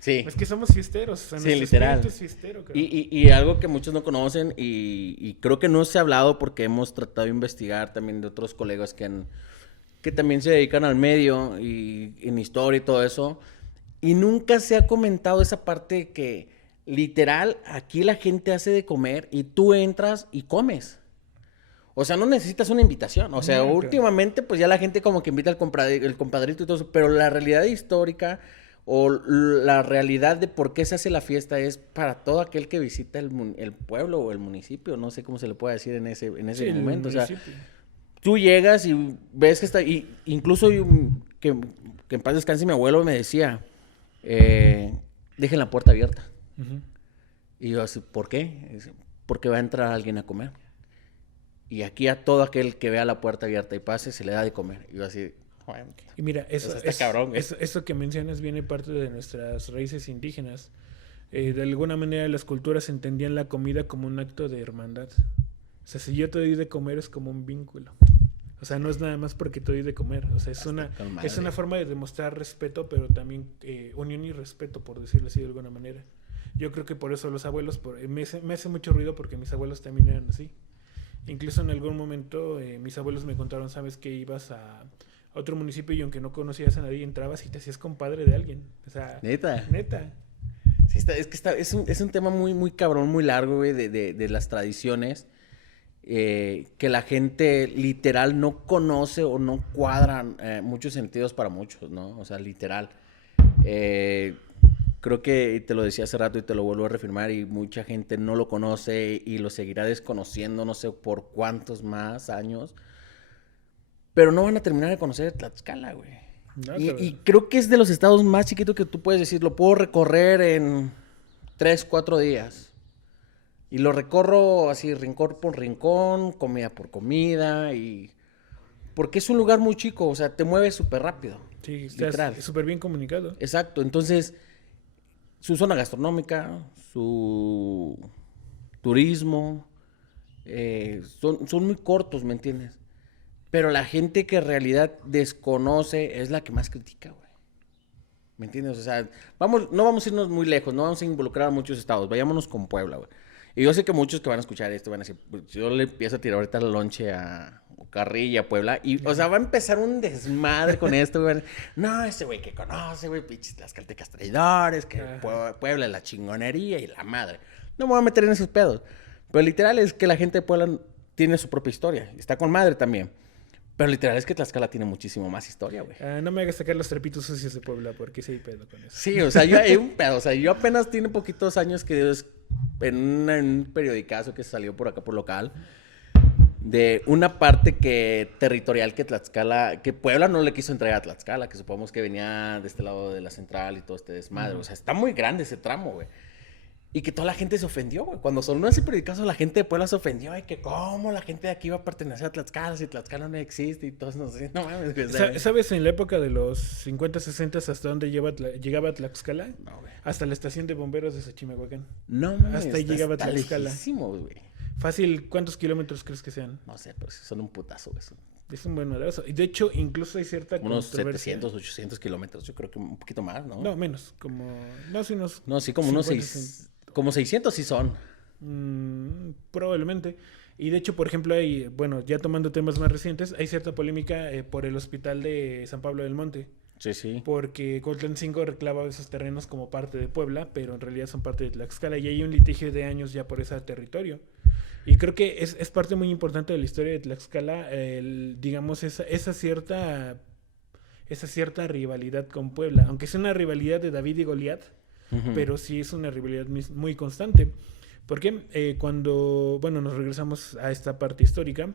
Sí. Es que somos fiesteros. O sea, sí, literal. Es fiestero, y algo que muchos no conocen y creo que no se ha hablado porque hemos tratado de investigar también de otros colegas que también se dedican al medio y en historia y todo eso. Y nunca se ha comentado esa parte que literal aquí la gente hace de comer y tú entras y comes. O sea, no necesitas una invitación. O sea, últimamente pues ya la gente como que invita al compadrito y todo eso. Pero la realidad histórica o la realidad de por qué se hace la fiesta es para todo aquel que visita el pueblo o el municipio. No sé cómo se le puede decir en ese momento. O sea, tú llegas y ves que está... Y incluso que en paz descanse mi abuelo me decía, dejen la puerta abierta. Uh-huh. Y yo así, ¿por qué? Porque va a entrar alguien a comer. Y aquí a todo aquel que vea la puerta abierta y pase, se le da de comer. Y yo así, bueno, y mira, cabrón, eso que mencionas viene parte de nuestras raíces indígenas. De alguna manera las culturas entendían la comida como un acto de hermandad. O sea, si yo te doy de comer es como un vínculo. O sea, no es nada más porque te doy de comer. O sea, es una forma de demostrar respeto, pero también unión y respeto, por decirlo así de alguna manera. Yo creo que por eso los abuelos, me hace mucho ruido porque mis abuelos también eran así. Incluso en algún momento mis abuelos me contaron, sabes que ibas a otro municipio y aunque no conocías a nadie, entrabas y te hacías compadre de alguien. O sea, Neta. neta. Sí, es un tema muy, muy cabrón, muy largo, güey, de las tradiciones. Que la gente literal no conoce o no cuadran muchos sentidos para muchos, ¿no? O sea, literal. Creo que te lo decía hace rato y te lo vuelvo a reafirmar y mucha gente no lo conoce y lo seguirá desconociendo no sé por cuántos más años. Pero no van a terminar de conocer Tlaxcala, güey. No, Y creo que es de los estados más chiquitos que tú puedes decir, lo puedo recorrer en 3, 4 días. Y lo recorro así, rincón por rincón, comida por comida, y... Porque es un lugar muy chico, o sea, te mueves súper rápido. sí, Literal. estás súper bien comunicado. Exacto, entonces, su zona gastronómica, su turismo, son muy cortos, ¿me entiendes? Pero la gente que en realidad desconoce es la que más critica, güey. ¿Me entiendes? O sea, no vamos a irnos muy lejos, no vamos a involucrar a muchos estados, vayámonos con Puebla, güey. Y yo sé que muchos que van a escuchar esto van a decir, pues, yo le empiezo a tirar ahorita la lonche a Carrilla, a Puebla, y, o sea, va a empezar un desmadre con esto, güey. No, ese güey que conoce, güey, pinches tlaxcaltecas traidores, que Puebla es la chingonería y la madre. No me voy a meter en esos pedos. Pero literal es que la gente de Puebla tiene su propia historia, está con madre también. Pero literal es que Tlaxcala tiene muchísimo más historia, güey. No me hagas sacar los trapitos sucios de Puebla porque sí hay pedo con eso. Sí, o sea, yo hay un pedo. O sea, yo apenas tiene poquitos años que en un periodicazo que salió por acá por local de una parte territorial que Tlaxcala, que Puebla no le quiso entregar a Tlaxcala, que supongamos que venía de este lado de la central y todo este desmadre. O sea, está muy grande ese tramo, güey. Y que toda la gente se ofendió, güey. Cuando sonó ese periodicazo, la gente de Puebla se ofendió. Ay, que cómo la gente de aquí va a pertenecer a Tlaxcala si Tlaxcala no existe y todo eso. No mames, güey. ¿Sabes en la época de los 50, 60 hasta dónde llegaba Tlaxcala? No, güey. Hasta la estación de bomberos de Xochimehuacán. No mames. Hasta ahí llegaba Tlaxcala. Lejísimos, güey. Fácil, ¿cuántos kilómetros crees que sean? No sé, pero son un putazo, güey. Es un buen madrazo. Y de hecho, incluso hay cierta unos controversia. 700, 800 kilómetros. Yo creo que un poquito más, ¿no? No, menos. Como... No, sí, unos... No, sí, como 50, unos 6... Como 600 sí son. Probablemente. Y de hecho, por ejemplo, hay, bueno, ya tomando temas más recientes, hay cierta polémica por el hospital de San Pablo del Monte. Sí, sí. Porque Cuautlancingo reclama esos terrenos como parte de Puebla, pero en realidad son parte de Tlaxcala y hay un litigio de años ya por ese territorio. Y creo que es parte muy importante de la historia de Tlaxcala, digamos, esa cierta rivalidad con Puebla, aunque es una rivalidad de David y Goliat, pero sí es una rivalidad muy constante. Porque cuando, bueno, nos regresamos a esta parte histórica,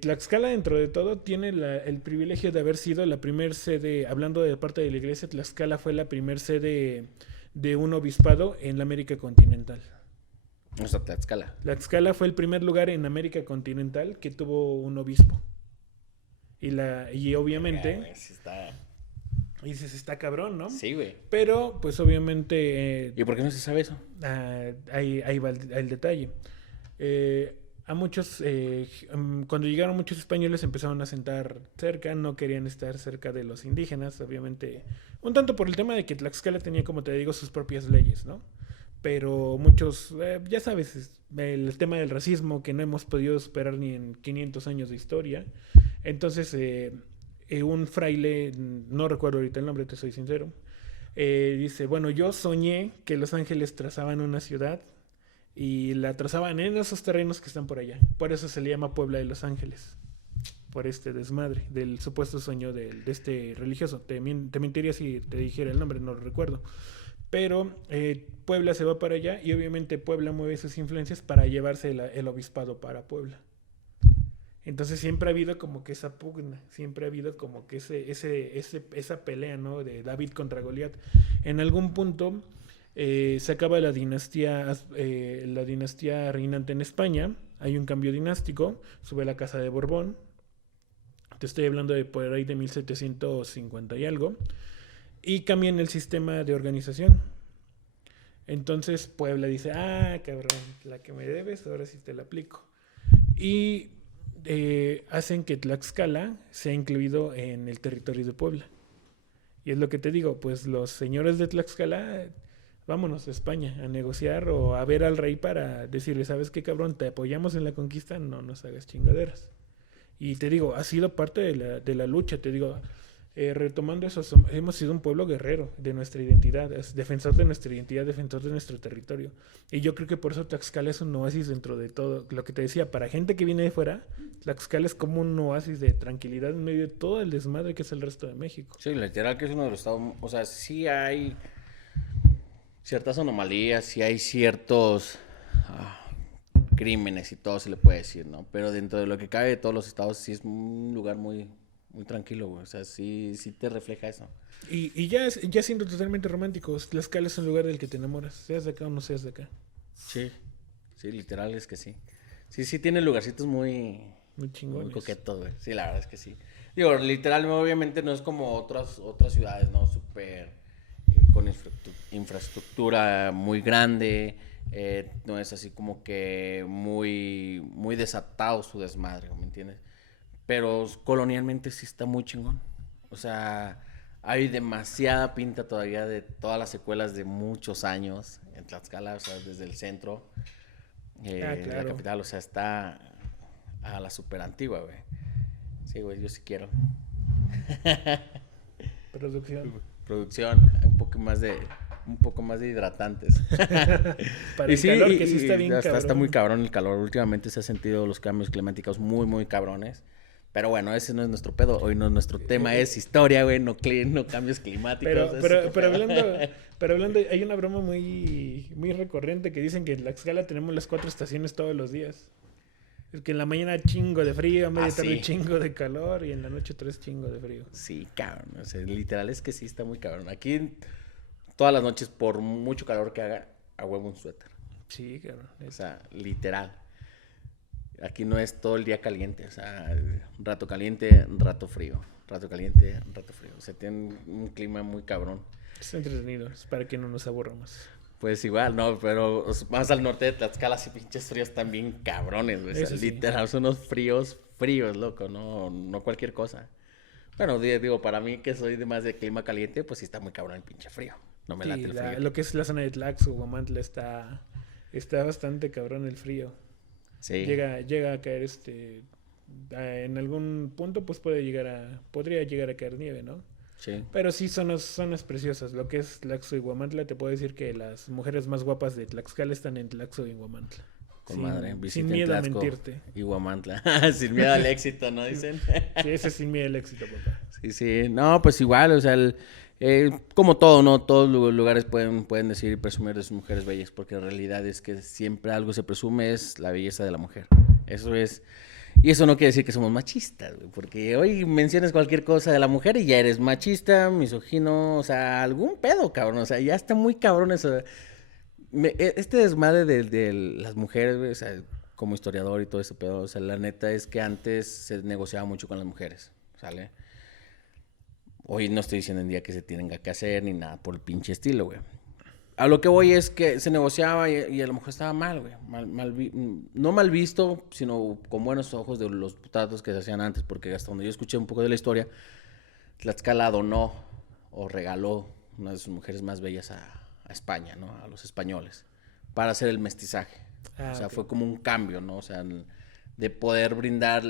Tlaxcala dentro de todo tiene el privilegio de haber sido la primer sede, hablando de parte de la iglesia, Tlaxcala fue la primer sede de un obispado en la América continental. O sea, Tlaxcala. Tlaxcala fue el primer lugar en América continental que tuvo un obispo. Y obviamente... Sí está... Y dices, está cabrón, ¿no? Sí, güey. Pero, pues obviamente... ¿Y por qué no se sabe eso? Ahí va el detalle. A muchos... cuando llegaron muchos españoles empezaron a sentar cerca, no querían estar cerca de los indígenas, obviamente. Un tanto por el tema de que Tlaxcala tenía, como te digo, sus propias leyes, ¿no? Pero muchos, ya sabes, el tema del racismo que no hemos podido superar ni en 500 años de historia. Entonces... un fraile, no recuerdo ahorita el nombre, te soy sincero, dice, bueno, yo soñé que Los Ángeles trazaban una ciudad y la trazaban en esos terrenos que están por allá. Por eso se le llama Puebla de Los Ángeles, por este desmadre del supuesto sueño de este religioso. Te mentiría si te dijera el nombre, no lo recuerdo. Pero Puebla se va para allá y obviamente Puebla mueve sus influencias para llevarse el obispado para Puebla. Entonces siempre ha habido como que esa pugna, siempre ha habido como que esa pelea, ¿no? De David contra Goliat. En algún punto se acaba la dinastía reinante en España, hay un cambio dinástico, sube la casa de Borbón, te estoy hablando de por ahí de 1750 y algo, y cambian el sistema de organización. Entonces Puebla dice, cabrón, la que me debes, ahora sí te la aplico. Y... hacen que Tlaxcala sea incluido en el territorio de Puebla. Y es lo que te digo, pues los señores de Tlaxcala vámonos a España a negociar o a ver al rey para decirle, ¿sabes qué, cabrón? Te apoyamos en la conquista, no nos hagas chingaderas. Y te digo, ha sido parte de la lucha, te digo, retomando eso, hemos sido un pueblo guerrero de nuestra identidad, es defensor de nuestra identidad, defensor de nuestro territorio. Y yo creo que por eso Tlaxcala es un oasis dentro de todo. Lo que te decía, para gente que viene de fuera, Tlaxcala es como un oasis de tranquilidad en medio de todo el desmadre que es el resto de México. Sí, literal que es uno de los estados, o sea, sí hay ciertas anomalías, sí hay ciertos crímenes y todo se le puede decir, ¿no? Pero dentro de lo que cabe de todos los estados, sí es un lugar muy, muy tranquilo, güey. O sea, sí, sí te refleja eso. Y ya, ya siendo totalmente románticos, Tlaxcala es un lugar del que te enamoras, seas de acá o no seas de acá. Sí, sí, literal es que sí. Sí, sí tiene lugarcitos muy, Muy chingones. muy coquetos, güey. Sí, la verdad es que sí. Digo, literal, obviamente no es como otras ciudades, ¿no? Súper con infraestructura muy grande. No es así como que muy, muy desatado su desmadre, ¿me entiendes? Pero colonialmente sí está muy chingón. O sea, hay demasiada pinta todavía de todas las secuelas de muchos años en Tlaxcala, o sea, desde el centro de la Claro. capital, o sea, está a la super antigua, güey. Sí, güey, yo sí quiero. Producción. Producción, un poco más de hidratantes. Para Y el sí, calor, que sí está bien está cabrón. muy cabrón el calor. Últimamente se han sentido los cambios climáticos muy, muy cabrones. Pero bueno, ese no es nuestro pedo. Hoy no, nuestro tema es historia, güey, no, no cambios climáticos. Pero hablando, hay una broma muy, muy recurrente que dicen que en Tlaxcala tenemos las 4 estaciones todos los días. Es que en la mañana chingo de frío, a media tarde sí. chingo de calor y en la noche 3 chingo de frío. Sí, cabrón. O sea, literal es que sí está muy cabrón. Aquí todas las noches, por mucho calor que haga, a huevo un suéter. Sí, cabrón. O sea, literal. Aquí no es todo el día caliente, o sea, rato caliente, rato frío, rato caliente, rato frío. O sea, tienen un clima muy cabrón. Es entretenido, es para que no nos aburramos. Pues igual, no, pero más al norte de Tlaxcala, sí, pinches fríos también cabrones, güey. O sea, Eso sí. literal, son unos fríos, fríos, loco, no cualquier cosa. Bueno, digo, para mí que soy de más de clima caliente, pues sí está muy cabrón el pinche frío. No me late el frío. Lo que es la zona de Tlaxo, Huamantla, está bastante cabrón el frío. Sí. Llega a caer en algún punto pues podría llegar a caer nieve, ¿no? Sí. Pero sí son zonas preciosas. Lo que es Tlaxo y Huamantla, te puedo decir que las mujeres más guapas de Tlaxcala están en Tlaxo y Huamantla. Con madre, sin miedo a mentirte. Y Huamantla. Sin miedo al éxito, ¿no? Dicen. Sí, ese es sin miedo al éxito, papá. Sí, sí. No, pues igual, o sea, como todo, ¿no? Todos los lugares pueden decir y presumir de sus mujeres bellas, porque en realidad es que siempre algo se presume, es la belleza de la mujer. Eso es. Y eso no quiere decir que somos machistas, güey, porque hoy mencionas cualquier cosa de la mujer y ya eres machista, misógino, o sea, algún pedo, cabrón. O sea, ya está muy cabrón eso. Este desmadre de las mujeres, güey, o sea, como historiador y todo ese pedo, o sea, la neta es que antes se negociaba mucho con las mujeres, ¿sale? Hoy no estoy diciendo en día que se tienen que hacer ni nada por el pinche estilo, güey. A lo que voy es que se negociaba y a lo mejor estaba mal, güey. No mal visto, sino con buenos ojos de los tratos que se hacían antes, porque hasta donde yo escuché un poco de la historia, Tlaxcala donó o regaló una de sus mujeres más bellas a España, ¿no? A los españoles, para hacer el mestizaje. O sea, Ok. fue como un cambio, ¿no? O sea, de poder brindar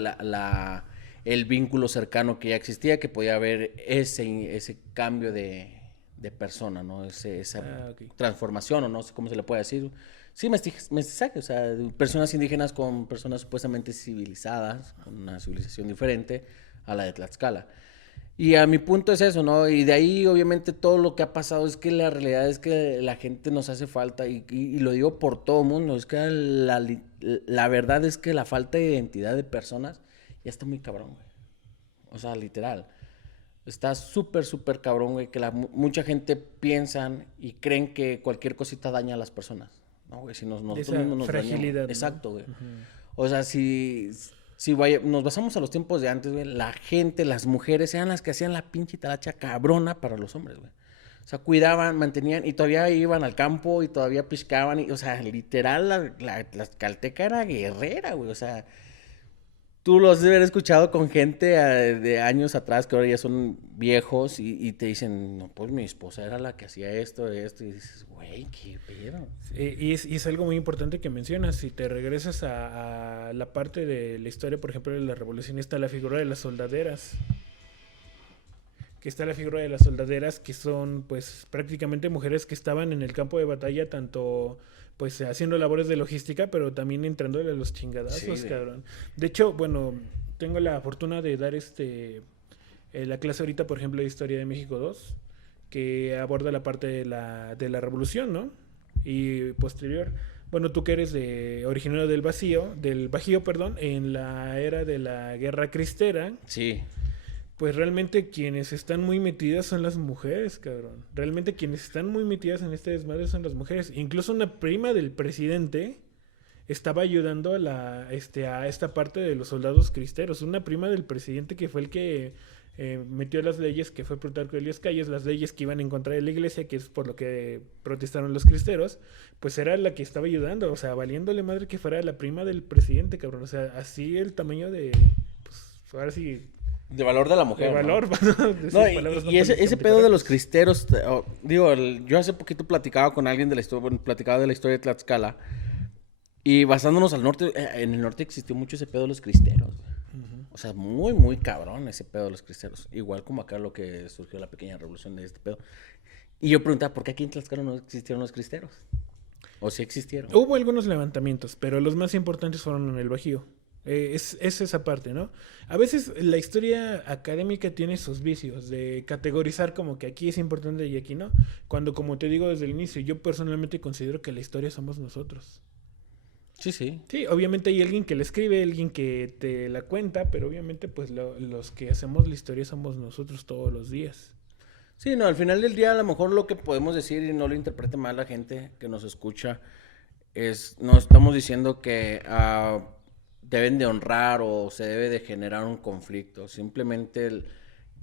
el vínculo cercano que ya existía, que podía haber ese cambio de persona, ¿no? Esa Ok. transformación, o no sé cómo se le puede decir. Sí, mestizaje, o sea, personas indígenas con personas supuestamente civilizadas, con una civilización diferente a la de Tlaxcala. Y a mi punto es eso, ¿no? Y de ahí, obviamente, todo lo que ha pasado es que la realidad es que la gente nos hace falta, y lo digo por todo el mundo, es que la verdad es que la falta de identidad de personas ya está muy cabrón, güey. O sea, literal. Está súper, súper cabrón, güey, que mucha gente piensan y creen que cualquier cosita daña a las personas, ¿no, güey? Si nosotros Esa mismos nos fragilidad, dañamos. ¿no? Exacto, güey. Ujú. O sea, si nos basamos a los tiempos de antes, güey, la gente, las mujeres eran las que hacían la pinche talacha cabrona para los hombres, güey. O sea, cuidaban, mantenían, y todavía iban al campo y todavía pescaban, o sea, literal, la calteca era guerrera, güey. O sea, tú lo has de haber escuchado con gente de años atrás que ahora ya son viejos y te dicen, no, pues mi esposa era la que hacía esto, y dices, güey, qué pedo. Y es algo muy importante que mencionas. Si te regresas a la parte de la historia, por ejemplo, de la revolución, está la figura de las soldaderas. Que está la figura de las soldaderas, que son pues prácticamente mujeres que estaban en el campo de batalla, tanto pues haciendo labores de logística, pero también entrándole a los Sí, chingadazos, güey. cabrón. De hecho, bueno, tengo la fortuna de dar la clase ahorita, por ejemplo, de Historia de México 2 que aborda la parte de la revolución, ¿no? Y posterior, bueno, tú que eres originario del Bajío, perdón, en la era de la Guerra Cristera, Sí, pues realmente quienes están muy metidas son las mujeres, cabrón. Realmente quienes están muy metidas en este desmadre son las mujeres. Incluso una prima del presidente estaba ayudando a esta parte de los soldados cristeros. Una prima del presidente que fue el que metió las leyes, que fue Plutarco Elías Calles, las leyes que iban en contra de la iglesia, que es por lo que protestaron los cristeros, pues era la que estaba ayudando. O sea, valiéndole madre que fuera la prima del presidente, cabrón. O sea, así el tamaño de... Pues ahora sí de valor de la de mujer, ¿no? valor, para decir No, palabras no ese políticamente pedo de los correctas. cristeros, digo, yo hace poquito platicaba con alguien de la historia, bueno, platicaba de la historia de Tlaxcala, y basándonos al norte, en el norte existió mucho ese pedo de los cristeros, güey. Ujú. O sea, muy, muy cabrón ese pedo de los cristeros. Igual como acá lo que surgió la pequeña revolución de este pedo. Y yo preguntaba, ¿por qué aquí en Tlaxcala no existieron los cristeros? ¿O sí existieron? Hubo algunos levantamientos, pero los más importantes fueron en el Bajío. Es esa parte, ¿no? A veces la historia académica tiene sus vicios de categorizar como que aquí es importante y aquí no. Cuando, como te digo desde el inicio, yo personalmente considero que la historia somos nosotros. Sí, sí. Sí, obviamente hay alguien que la escribe, alguien que te la cuenta, pero obviamente pues los que hacemos la historia somos nosotros todos los días. Sí, no, al final del día a lo mejor lo que podemos decir y no lo interprete mal la gente que nos escucha es, no estamos diciendo que deben de honrar o se debe de generar un conflicto, simplemente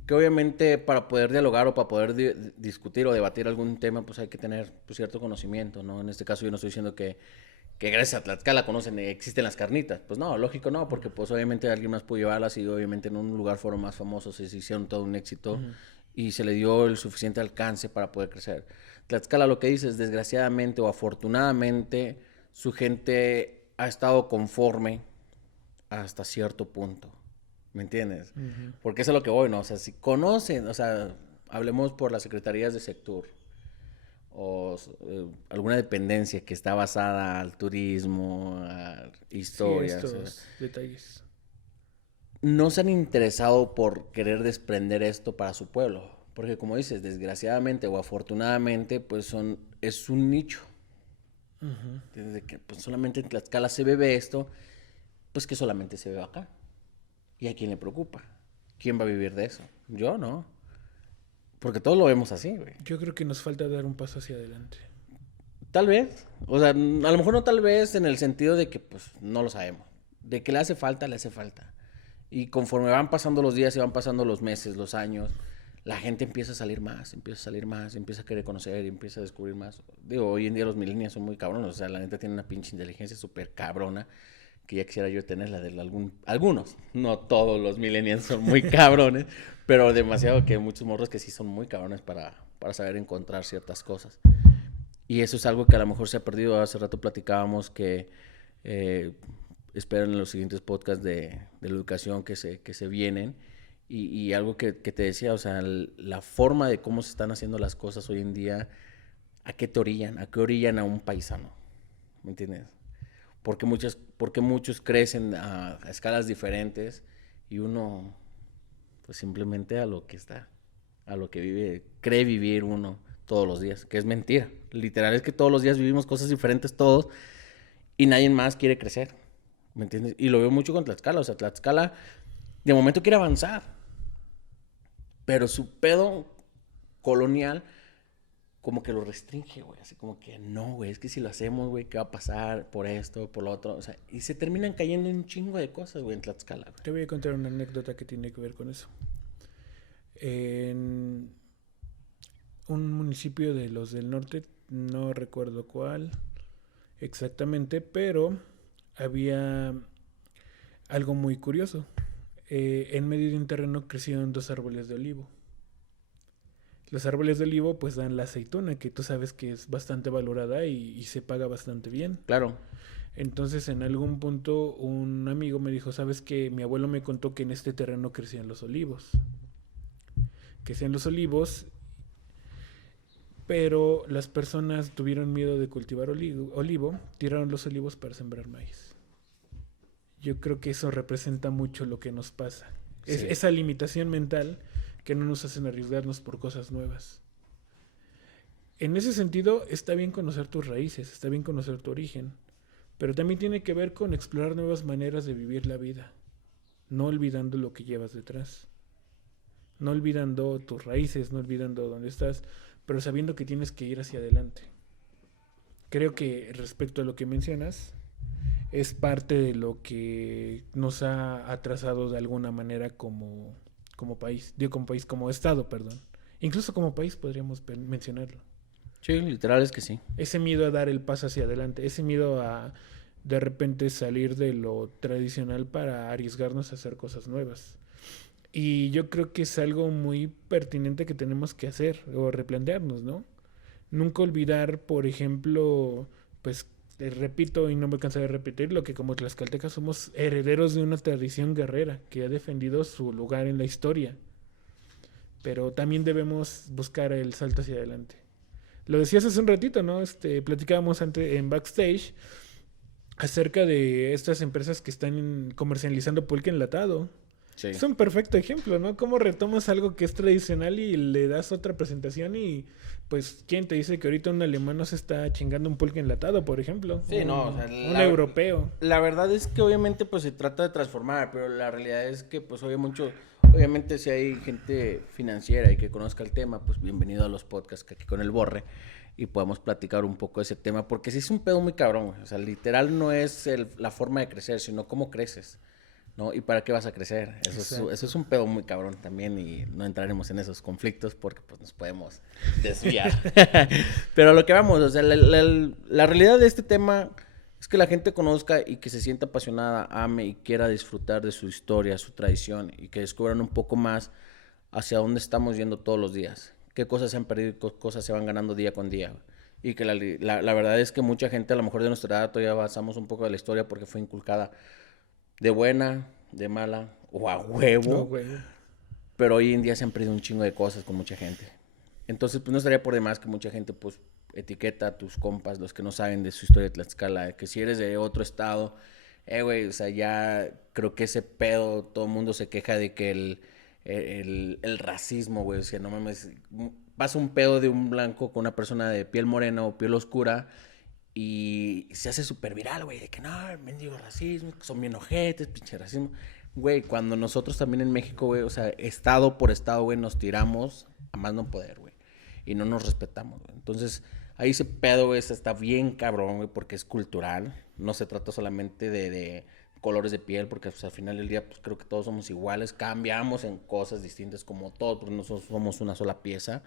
que obviamente para poder dialogar o para poder discutir o debatir algún tema pues hay que tener pues, cierto conocimiento, ¿no? En este caso yo no estoy diciendo que gracias a Tlaxcala conocen, existen las carnitas, pues no, lógico no, porque pues obviamente alguien más pudo llevarlas y obviamente en un lugar fueron más famosos y se hicieron todo un éxito Ujú. y se le dio el suficiente alcance para poder crecer. Tlaxcala lo que dice es, desgraciadamente o afortunadamente, su gente ha estado conforme hasta cierto punto. ¿Me entiendes? Ujú. Porque eso es lo que voy, ¿no? O sea, si conocen, o sea, hablemos por las secretarías de sector o alguna dependencia que está basada al turismo, a Sí, historias, estos detalles. no se han interesado por querer desprender esto para su pueblo. Porque como dices, desgraciadamente o afortunadamente, pues es un nicho. Ujú. Desde que pues, solamente en Tlaxcala se bebe esto, pues que solamente se bebe acá. ¿Y a quién le preocupa? ¿Quién va a vivir de eso? Yo no. Porque todos lo vemos así, güey. Yo creo que nos falta dar un paso hacia adelante. Tal vez. O sea, a lo mejor no tal vez en el sentido de que pues no lo sabemos. De que le hace falta, le hace falta. Y conforme van pasando los días y van pasando los meses, los años, la gente empieza a salir más, empieza a salir más, empieza a querer conocer y empieza a descubrir más. Digo, hoy en día los millennials son muy cabrones, o sea, la neta tiene una pinche inteligencia súper cabrona que ya quisiera yo tener la de algunos. No todos los millennials son muy cabrones, pero demasiado que hay muchos morros que sí son muy cabrones para saber encontrar ciertas cosas. Y eso es algo que a lo mejor se ha perdido. Hace rato platicábamos que eh, esperan en los siguientes podcasts de la educación que se vienen. Y algo que te decía, o sea, la forma de cómo se están haciendo las cosas hoy en día, ¿a qué te orillan? ¿A qué orillan a un paisano? ¿Me entiendes? Porque muchos crecen a escalas diferentes y uno, pues simplemente a lo que está, a lo que vive, cree vivir uno todos los días, que es mentira. Literal es que todos los días vivimos cosas diferentes todos y nadie más quiere crecer, ¿me entiendes? Y lo veo mucho con Tlaxcala, o sea, Tlaxcala de momento quiere avanzar, pero su pedo colonial como que lo restringe, güey, así como que no, güey, es que si lo hacemos, güey, ¿qué va a pasar por esto, por lo otro? O sea, y se terminan cayendo en un chingo de cosas, güey, en Tlaxcala, güey. Te voy a contar una anécdota que tiene que ver con eso. En un municipio de los del norte, no recuerdo cuál exactamente, pero había algo muy curioso. En medio de un terreno crecieron 2 árboles de olivo. Los árboles de olivo pues dan la aceituna, que tú sabes que es bastante valorada y se paga bastante bien. Claro. Entonces en algún punto un amigo me dijo, ¿sabes qué? Mi abuelo me contó que en este terreno crecían los olivos. Crecían los olivos, pero las personas tuvieron miedo de cultivar olivo, tiraron los olivos para sembrar maíz. Yo creo que eso representa mucho lo que nos pasa. Es Sí. esa limitación mental que no nos hacen arriesgarnos por cosas nuevas. En ese sentido, está bien conocer tus raíces, está bien conocer tu origen, pero también tiene que ver con explorar nuevas maneras de vivir la vida, no olvidando lo que llevas detrás, no olvidando tus raíces, no olvidando dónde estás, pero sabiendo que tienes que ir hacia adelante. Creo que respecto a lo que mencionas, es parte de lo que nos ha atrasado de alguna manera como país, digo como país, como estado, perdón. Incluso como país podríamos mencionarlo. Sí, literal es que sí. Ese miedo a dar el paso hacia adelante, ese miedo a de repente salir de lo tradicional para arriesgarnos a hacer cosas nuevas. Y yo creo que es algo muy pertinente que tenemos que hacer o replantearnos, ¿no? Nunca olvidar, por ejemplo, pues repito y no me cansaré de repetirlo, que como tlaxcaltecas somos herederos de una tradición guerrera que ha defendido su lugar en la historia. Pero también debemos buscar el salto hacia adelante. Lo decías hace un ratito, ¿no? Platicábamos antes en backstage acerca de estas empresas que están comercializando pulque enlatado. Sí. Es un perfecto ejemplo, ¿no? Cómo retomas algo que es tradicional y le das otra presentación y pues ¿quién te dice que ahorita un alemán no se está chingando un pulque enlatado, por ejemplo? Sí, no, o sea, un europeo. La verdad es que obviamente pues se trata de transformar, pero la realidad es que pues obviamente si hay gente financiera y que conozca el tema, pues bienvenido a los podcasts que aquí con el Borre y podemos platicar un poco de ese tema, porque sí es un pedo muy cabrón, o sea, literal no es la forma de crecer, sino cómo creces. ¿No? ¿Y para qué vas a crecer? Eso es un pedo muy cabrón también y no entraremos en esos conflictos porque pues nos podemos desviar. Pero a lo que vamos, o sea, la realidad de este tema es que la gente conozca y que se sienta apasionada, ame y quiera disfrutar de su historia, su tradición y que descubran un poco más hacia dónde estamos yendo todos los días. Qué cosas se han perdido y qué cosas se van ganando día con día. Y que la verdad es que mucha gente a lo mejor de nuestra edad todavía basamos un poco de la historia porque fue inculcada de buena, de mala o a huevo. No, güey. Pero hoy en día se han perdido un chingo de cosas con mucha gente. Entonces, pues no estaría por demás que mucha gente, pues, etiqueta a tus compas, los que no saben de su historia de Tlaxcala, que si eres de otro estado, güey, o sea, ya creo que ese pedo, todo el mundo se queja de que el racismo, güey, o sea, no mames, pasa un pedo de un blanco con una persona de piel morena o piel oscura y se hace súper viral, güey, de que no, el mendigo racismo, que son bien ojetes, pinche racismo. Güey, cuando nosotros también en México, güey, o sea, estado por estado, güey, nos tiramos a más no poder, güey. Y no nos respetamos, güey. Entonces, ahí ese pedo, güey, está bien cabrón, güey, porque es cultural. No se trata solamente de colores de piel, porque pues, al final del día, pues creo que todos somos iguales. Cambiamos en cosas distintas como todos, porque nosotros somos una sola pieza.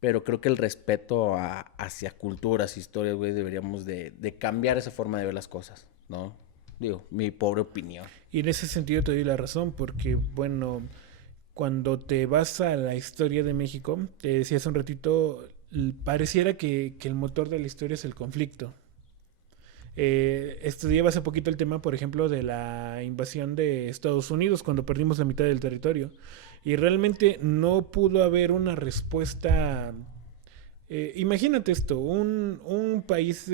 Pero creo que el respeto hacia culturas, historias, güey, deberíamos de cambiar esa forma de ver las cosas, ¿no? Digo, mi pobre opinión. Y en ese sentido te doy la razón, porque, bueno, cuando te vas a la historia de México, te decía hace un ratito, pareciera que el motor de la historia es el conflicto. Estudiaba hace poquito el tema, por ejemplo, de la invasión de Estados Unidos cuando perdimos la mitad del territorio. Y realmente no pudo haber una respuesta. Imagínate esto, un país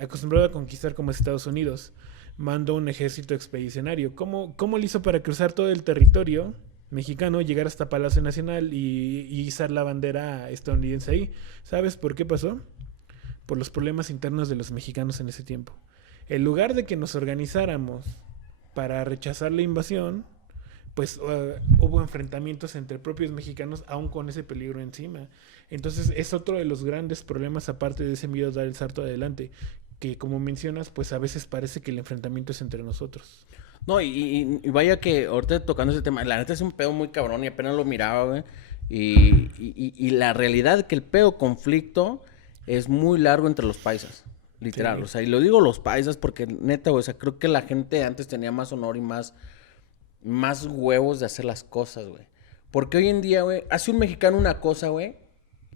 acostumbrado a conquistar como es Estados Unidos mandó un ejército expedicionario. ¿Cómo lo hizo para cruzar todo el territorio mexicano, llegar hasta Palacio Nacional y izar la bandera estadounidense ahí? ¿Sabes por qué pasó? Por los problemas internos de los mexicanos en ese tiempo. En lugar de que nos organizáramos para rechazar la invasión, pues hubo enfrentamientos entre propios mexicanos aún con ese peligro encima. Entonces es otro de los grandes problemas, aparte de ese miedo a dar el salto adelante, que como mencionas, pues a veces parece que el enfrentamiento es entre nosotros. No, y vaya que ahorita tocando ese tema, la neta es un pedo muy cabrón y apenas lo miraba, güey. Y la realidad es que el pedo conflicto es muy largo entre los paisas. Literal, Sí. o sea, y lo digo los paisas porque neta, güey, o sea, creo que la gente antes tenía más honor y más huevos de hacer las cosas, güey. Porque hoy en día, güey, hace un mexicano una cosa, güey,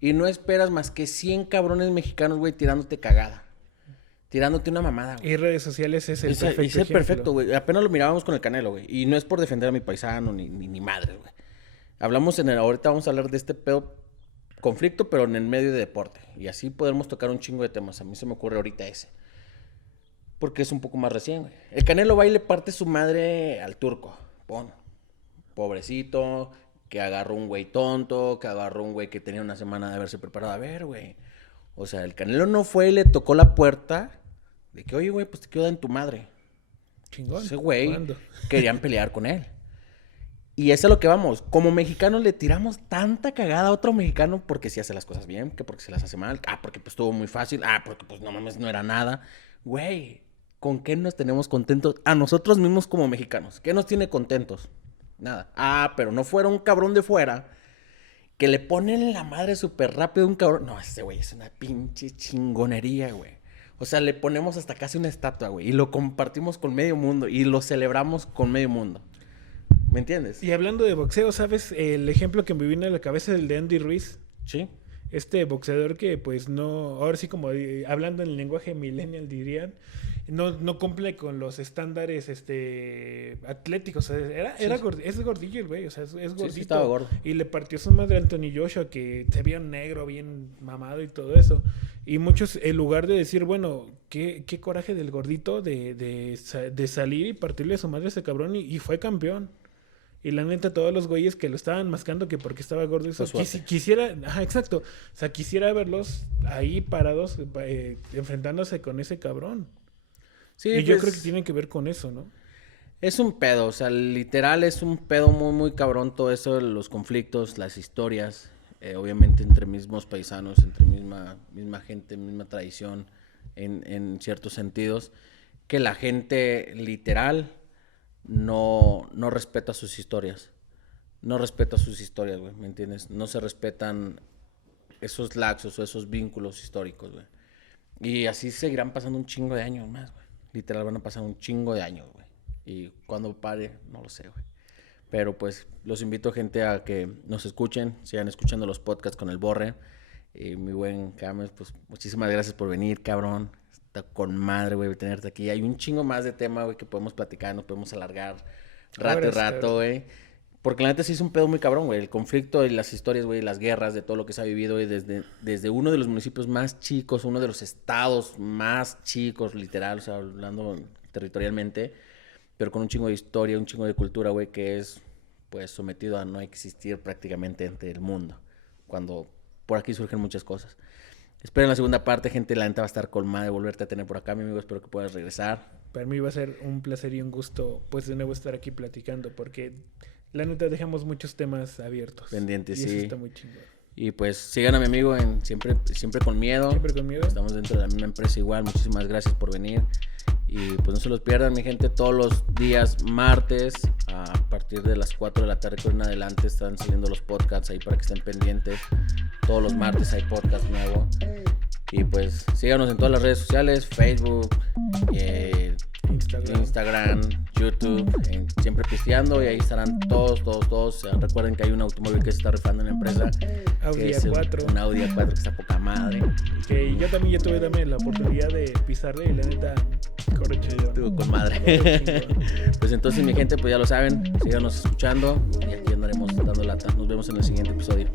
y no esperas más que 100 cabrones mexicanos, güey, tirándote cagada. Tirándote una mamada, güey. Y redes sociales es el Es el perfecto perfecto, güey. Apenas lo mirábamos con el Canelo, güey. Y no es por defender a mi paisano ni madre, güey. Hablamos ahorita vamos a hablar de este pedo conflicto, pero en el medio de deporte. Y así podremos tocar un chingo de temas. A mí se me ocurre ahorita ese. Porque es un poco más recién, güey. El Canelo va y le parte su madre al turco. Pobrecito, que agarró un güey tonto, que agarró un güey que tenía una semana de haberse preparado. A ver, güey. O sea, el Canelo no fue y le tocó la puerta de que, oye, güey, pues te quiero dar en tu madre. Chingón. Ese güey ¿Cuándo? querían pelear con él. Y eso es lo que vamos. Como mexicanos le tiramos tanta cagada a otro mexicano porque sí hace las cosas bien, que porque se las hace mal. Porque pues estuvo muy fácil. Porque pues no mames, no era nada. Güey, ¿con qué nos tenemos contentos? A nosotros mismos como mexicanos. ¿Qué nos tiene contentos? Nada. Pero no fuera un cabrón de fuera que le ponen la madre súper rápido a un cabrón. No, ese güey es una pinche chingonería, güey. O sea, le ponemos hasta casi una estatua, güey. Y lo compartimos con medio mundo. Y lo celebramos con medio mundo. ¿Me entiendes? Y hablando de boxeo, ¿sabes? El ejemplo que me vino a la cabeza es el de Andy Ruiz. Sí. Este boxeador que pues no, ahora sí como hablando en el lenguaje millennial dirían, no cumple con los estándares atléticos. O sea, es gordillo el güey, o sea, es gordito. Sí, estaba gordo. Y le partió su madre a Anthony Joshua, que se veía negro, bien mamado y todo eso. Y muchos, en lugar de decir, bueno, qué coraje del gordito de salir y partirle a su madre a ese cabrón, y fue campeón. Y la neta, todos los güeyes que lo estaban mascando que porque estaba gordo, eso, quisiera, ajá, exacto. O sea, quisiera verlos ahí parados, enfrentándose con ese cabrón. Sí, y pues, yo creo que tienen que ver con eso, ¿no? Es un pedo, o sea, literal es un pedo muy, muy cabrón todo eso, los conflictos, las historias, obviamente entre mismos paisanos, entre misma gente, misma tradición, en ciertos sentidos, que la gente literal no respeta sus historias. No respeta sus historias, güey, ¿me entiendes? No se respetan esos laxos o esos vínculos históricos, güey. Y así seguirán pasando un chingo de años más, güey. Literal van a pasar un chingo de años, güey. Y cuando pare, no lo sé, güey. Pero pues los invito, gente, a que nos escuchen, sigan escuchando los podcasts con el Borre. Y mi buen Cames, pues muchísimas gracias por venir, cabrón. Está con madre, güey, tenerte aquí. Hay un chingo más de tema, güey, que podemos platicar, nos podemos alargar rato, güey. Porque la neta sí es un pedo muy cabrón, güey. El conflicto y las historias, güey, las guerras, de todo lo que se ha vivido, güey, desde uno de los municipios más chicos, uno de los estados más chicos, literal, o sea, hablando territorialmente, pero con un chingo de historia, un chingo de cultura, güey, que es, pues, sometido a no existir prácticamente entre el mundo. Cuando por aquí surgen muchas cosas. Esperen la segunda parte, gente. La neta va a estar colmada de volverte a tener por acá, mi amigo. Espero que puedas regresar. Para mí va a ser un placer y un gusto, pues, de nuevo estar aquí platicando, porque la neta dejamos muchos temas abiertos. Pendientes, y sí. Eso está muy chingón. Y pues sigan a mi amigo en Siempre con Miedo. Siempre con Miedo. Estamos dentro de la misma empresa igual. Muchísimas gracias por venir. Y pues no se los pierdan, mi gente. Todos los días martes, a partir de las 4 de la tarde en adelante, están saliendo los podcasts ahí para que estén pendientes. Todos los martes hay podcast nuevo. Y pues síganos en todas las redes sociales: Facebook, Instagram, YouTube, Siempre Pisteando. Y ahí estarán todos. Recuerden que hay un automóvil que se está rifando en la empresa. Audi es A4. Un Audi A4 que está poca madre. Que yo también ya tuve la oportunidad de pisarle y la neta corre chido. Estuvo con madre. Pues entonces, mi gente, pues ya lo saben. Síganos escuchando y aquí andaremos dando lata. Nos vemos en el siguiente episodio.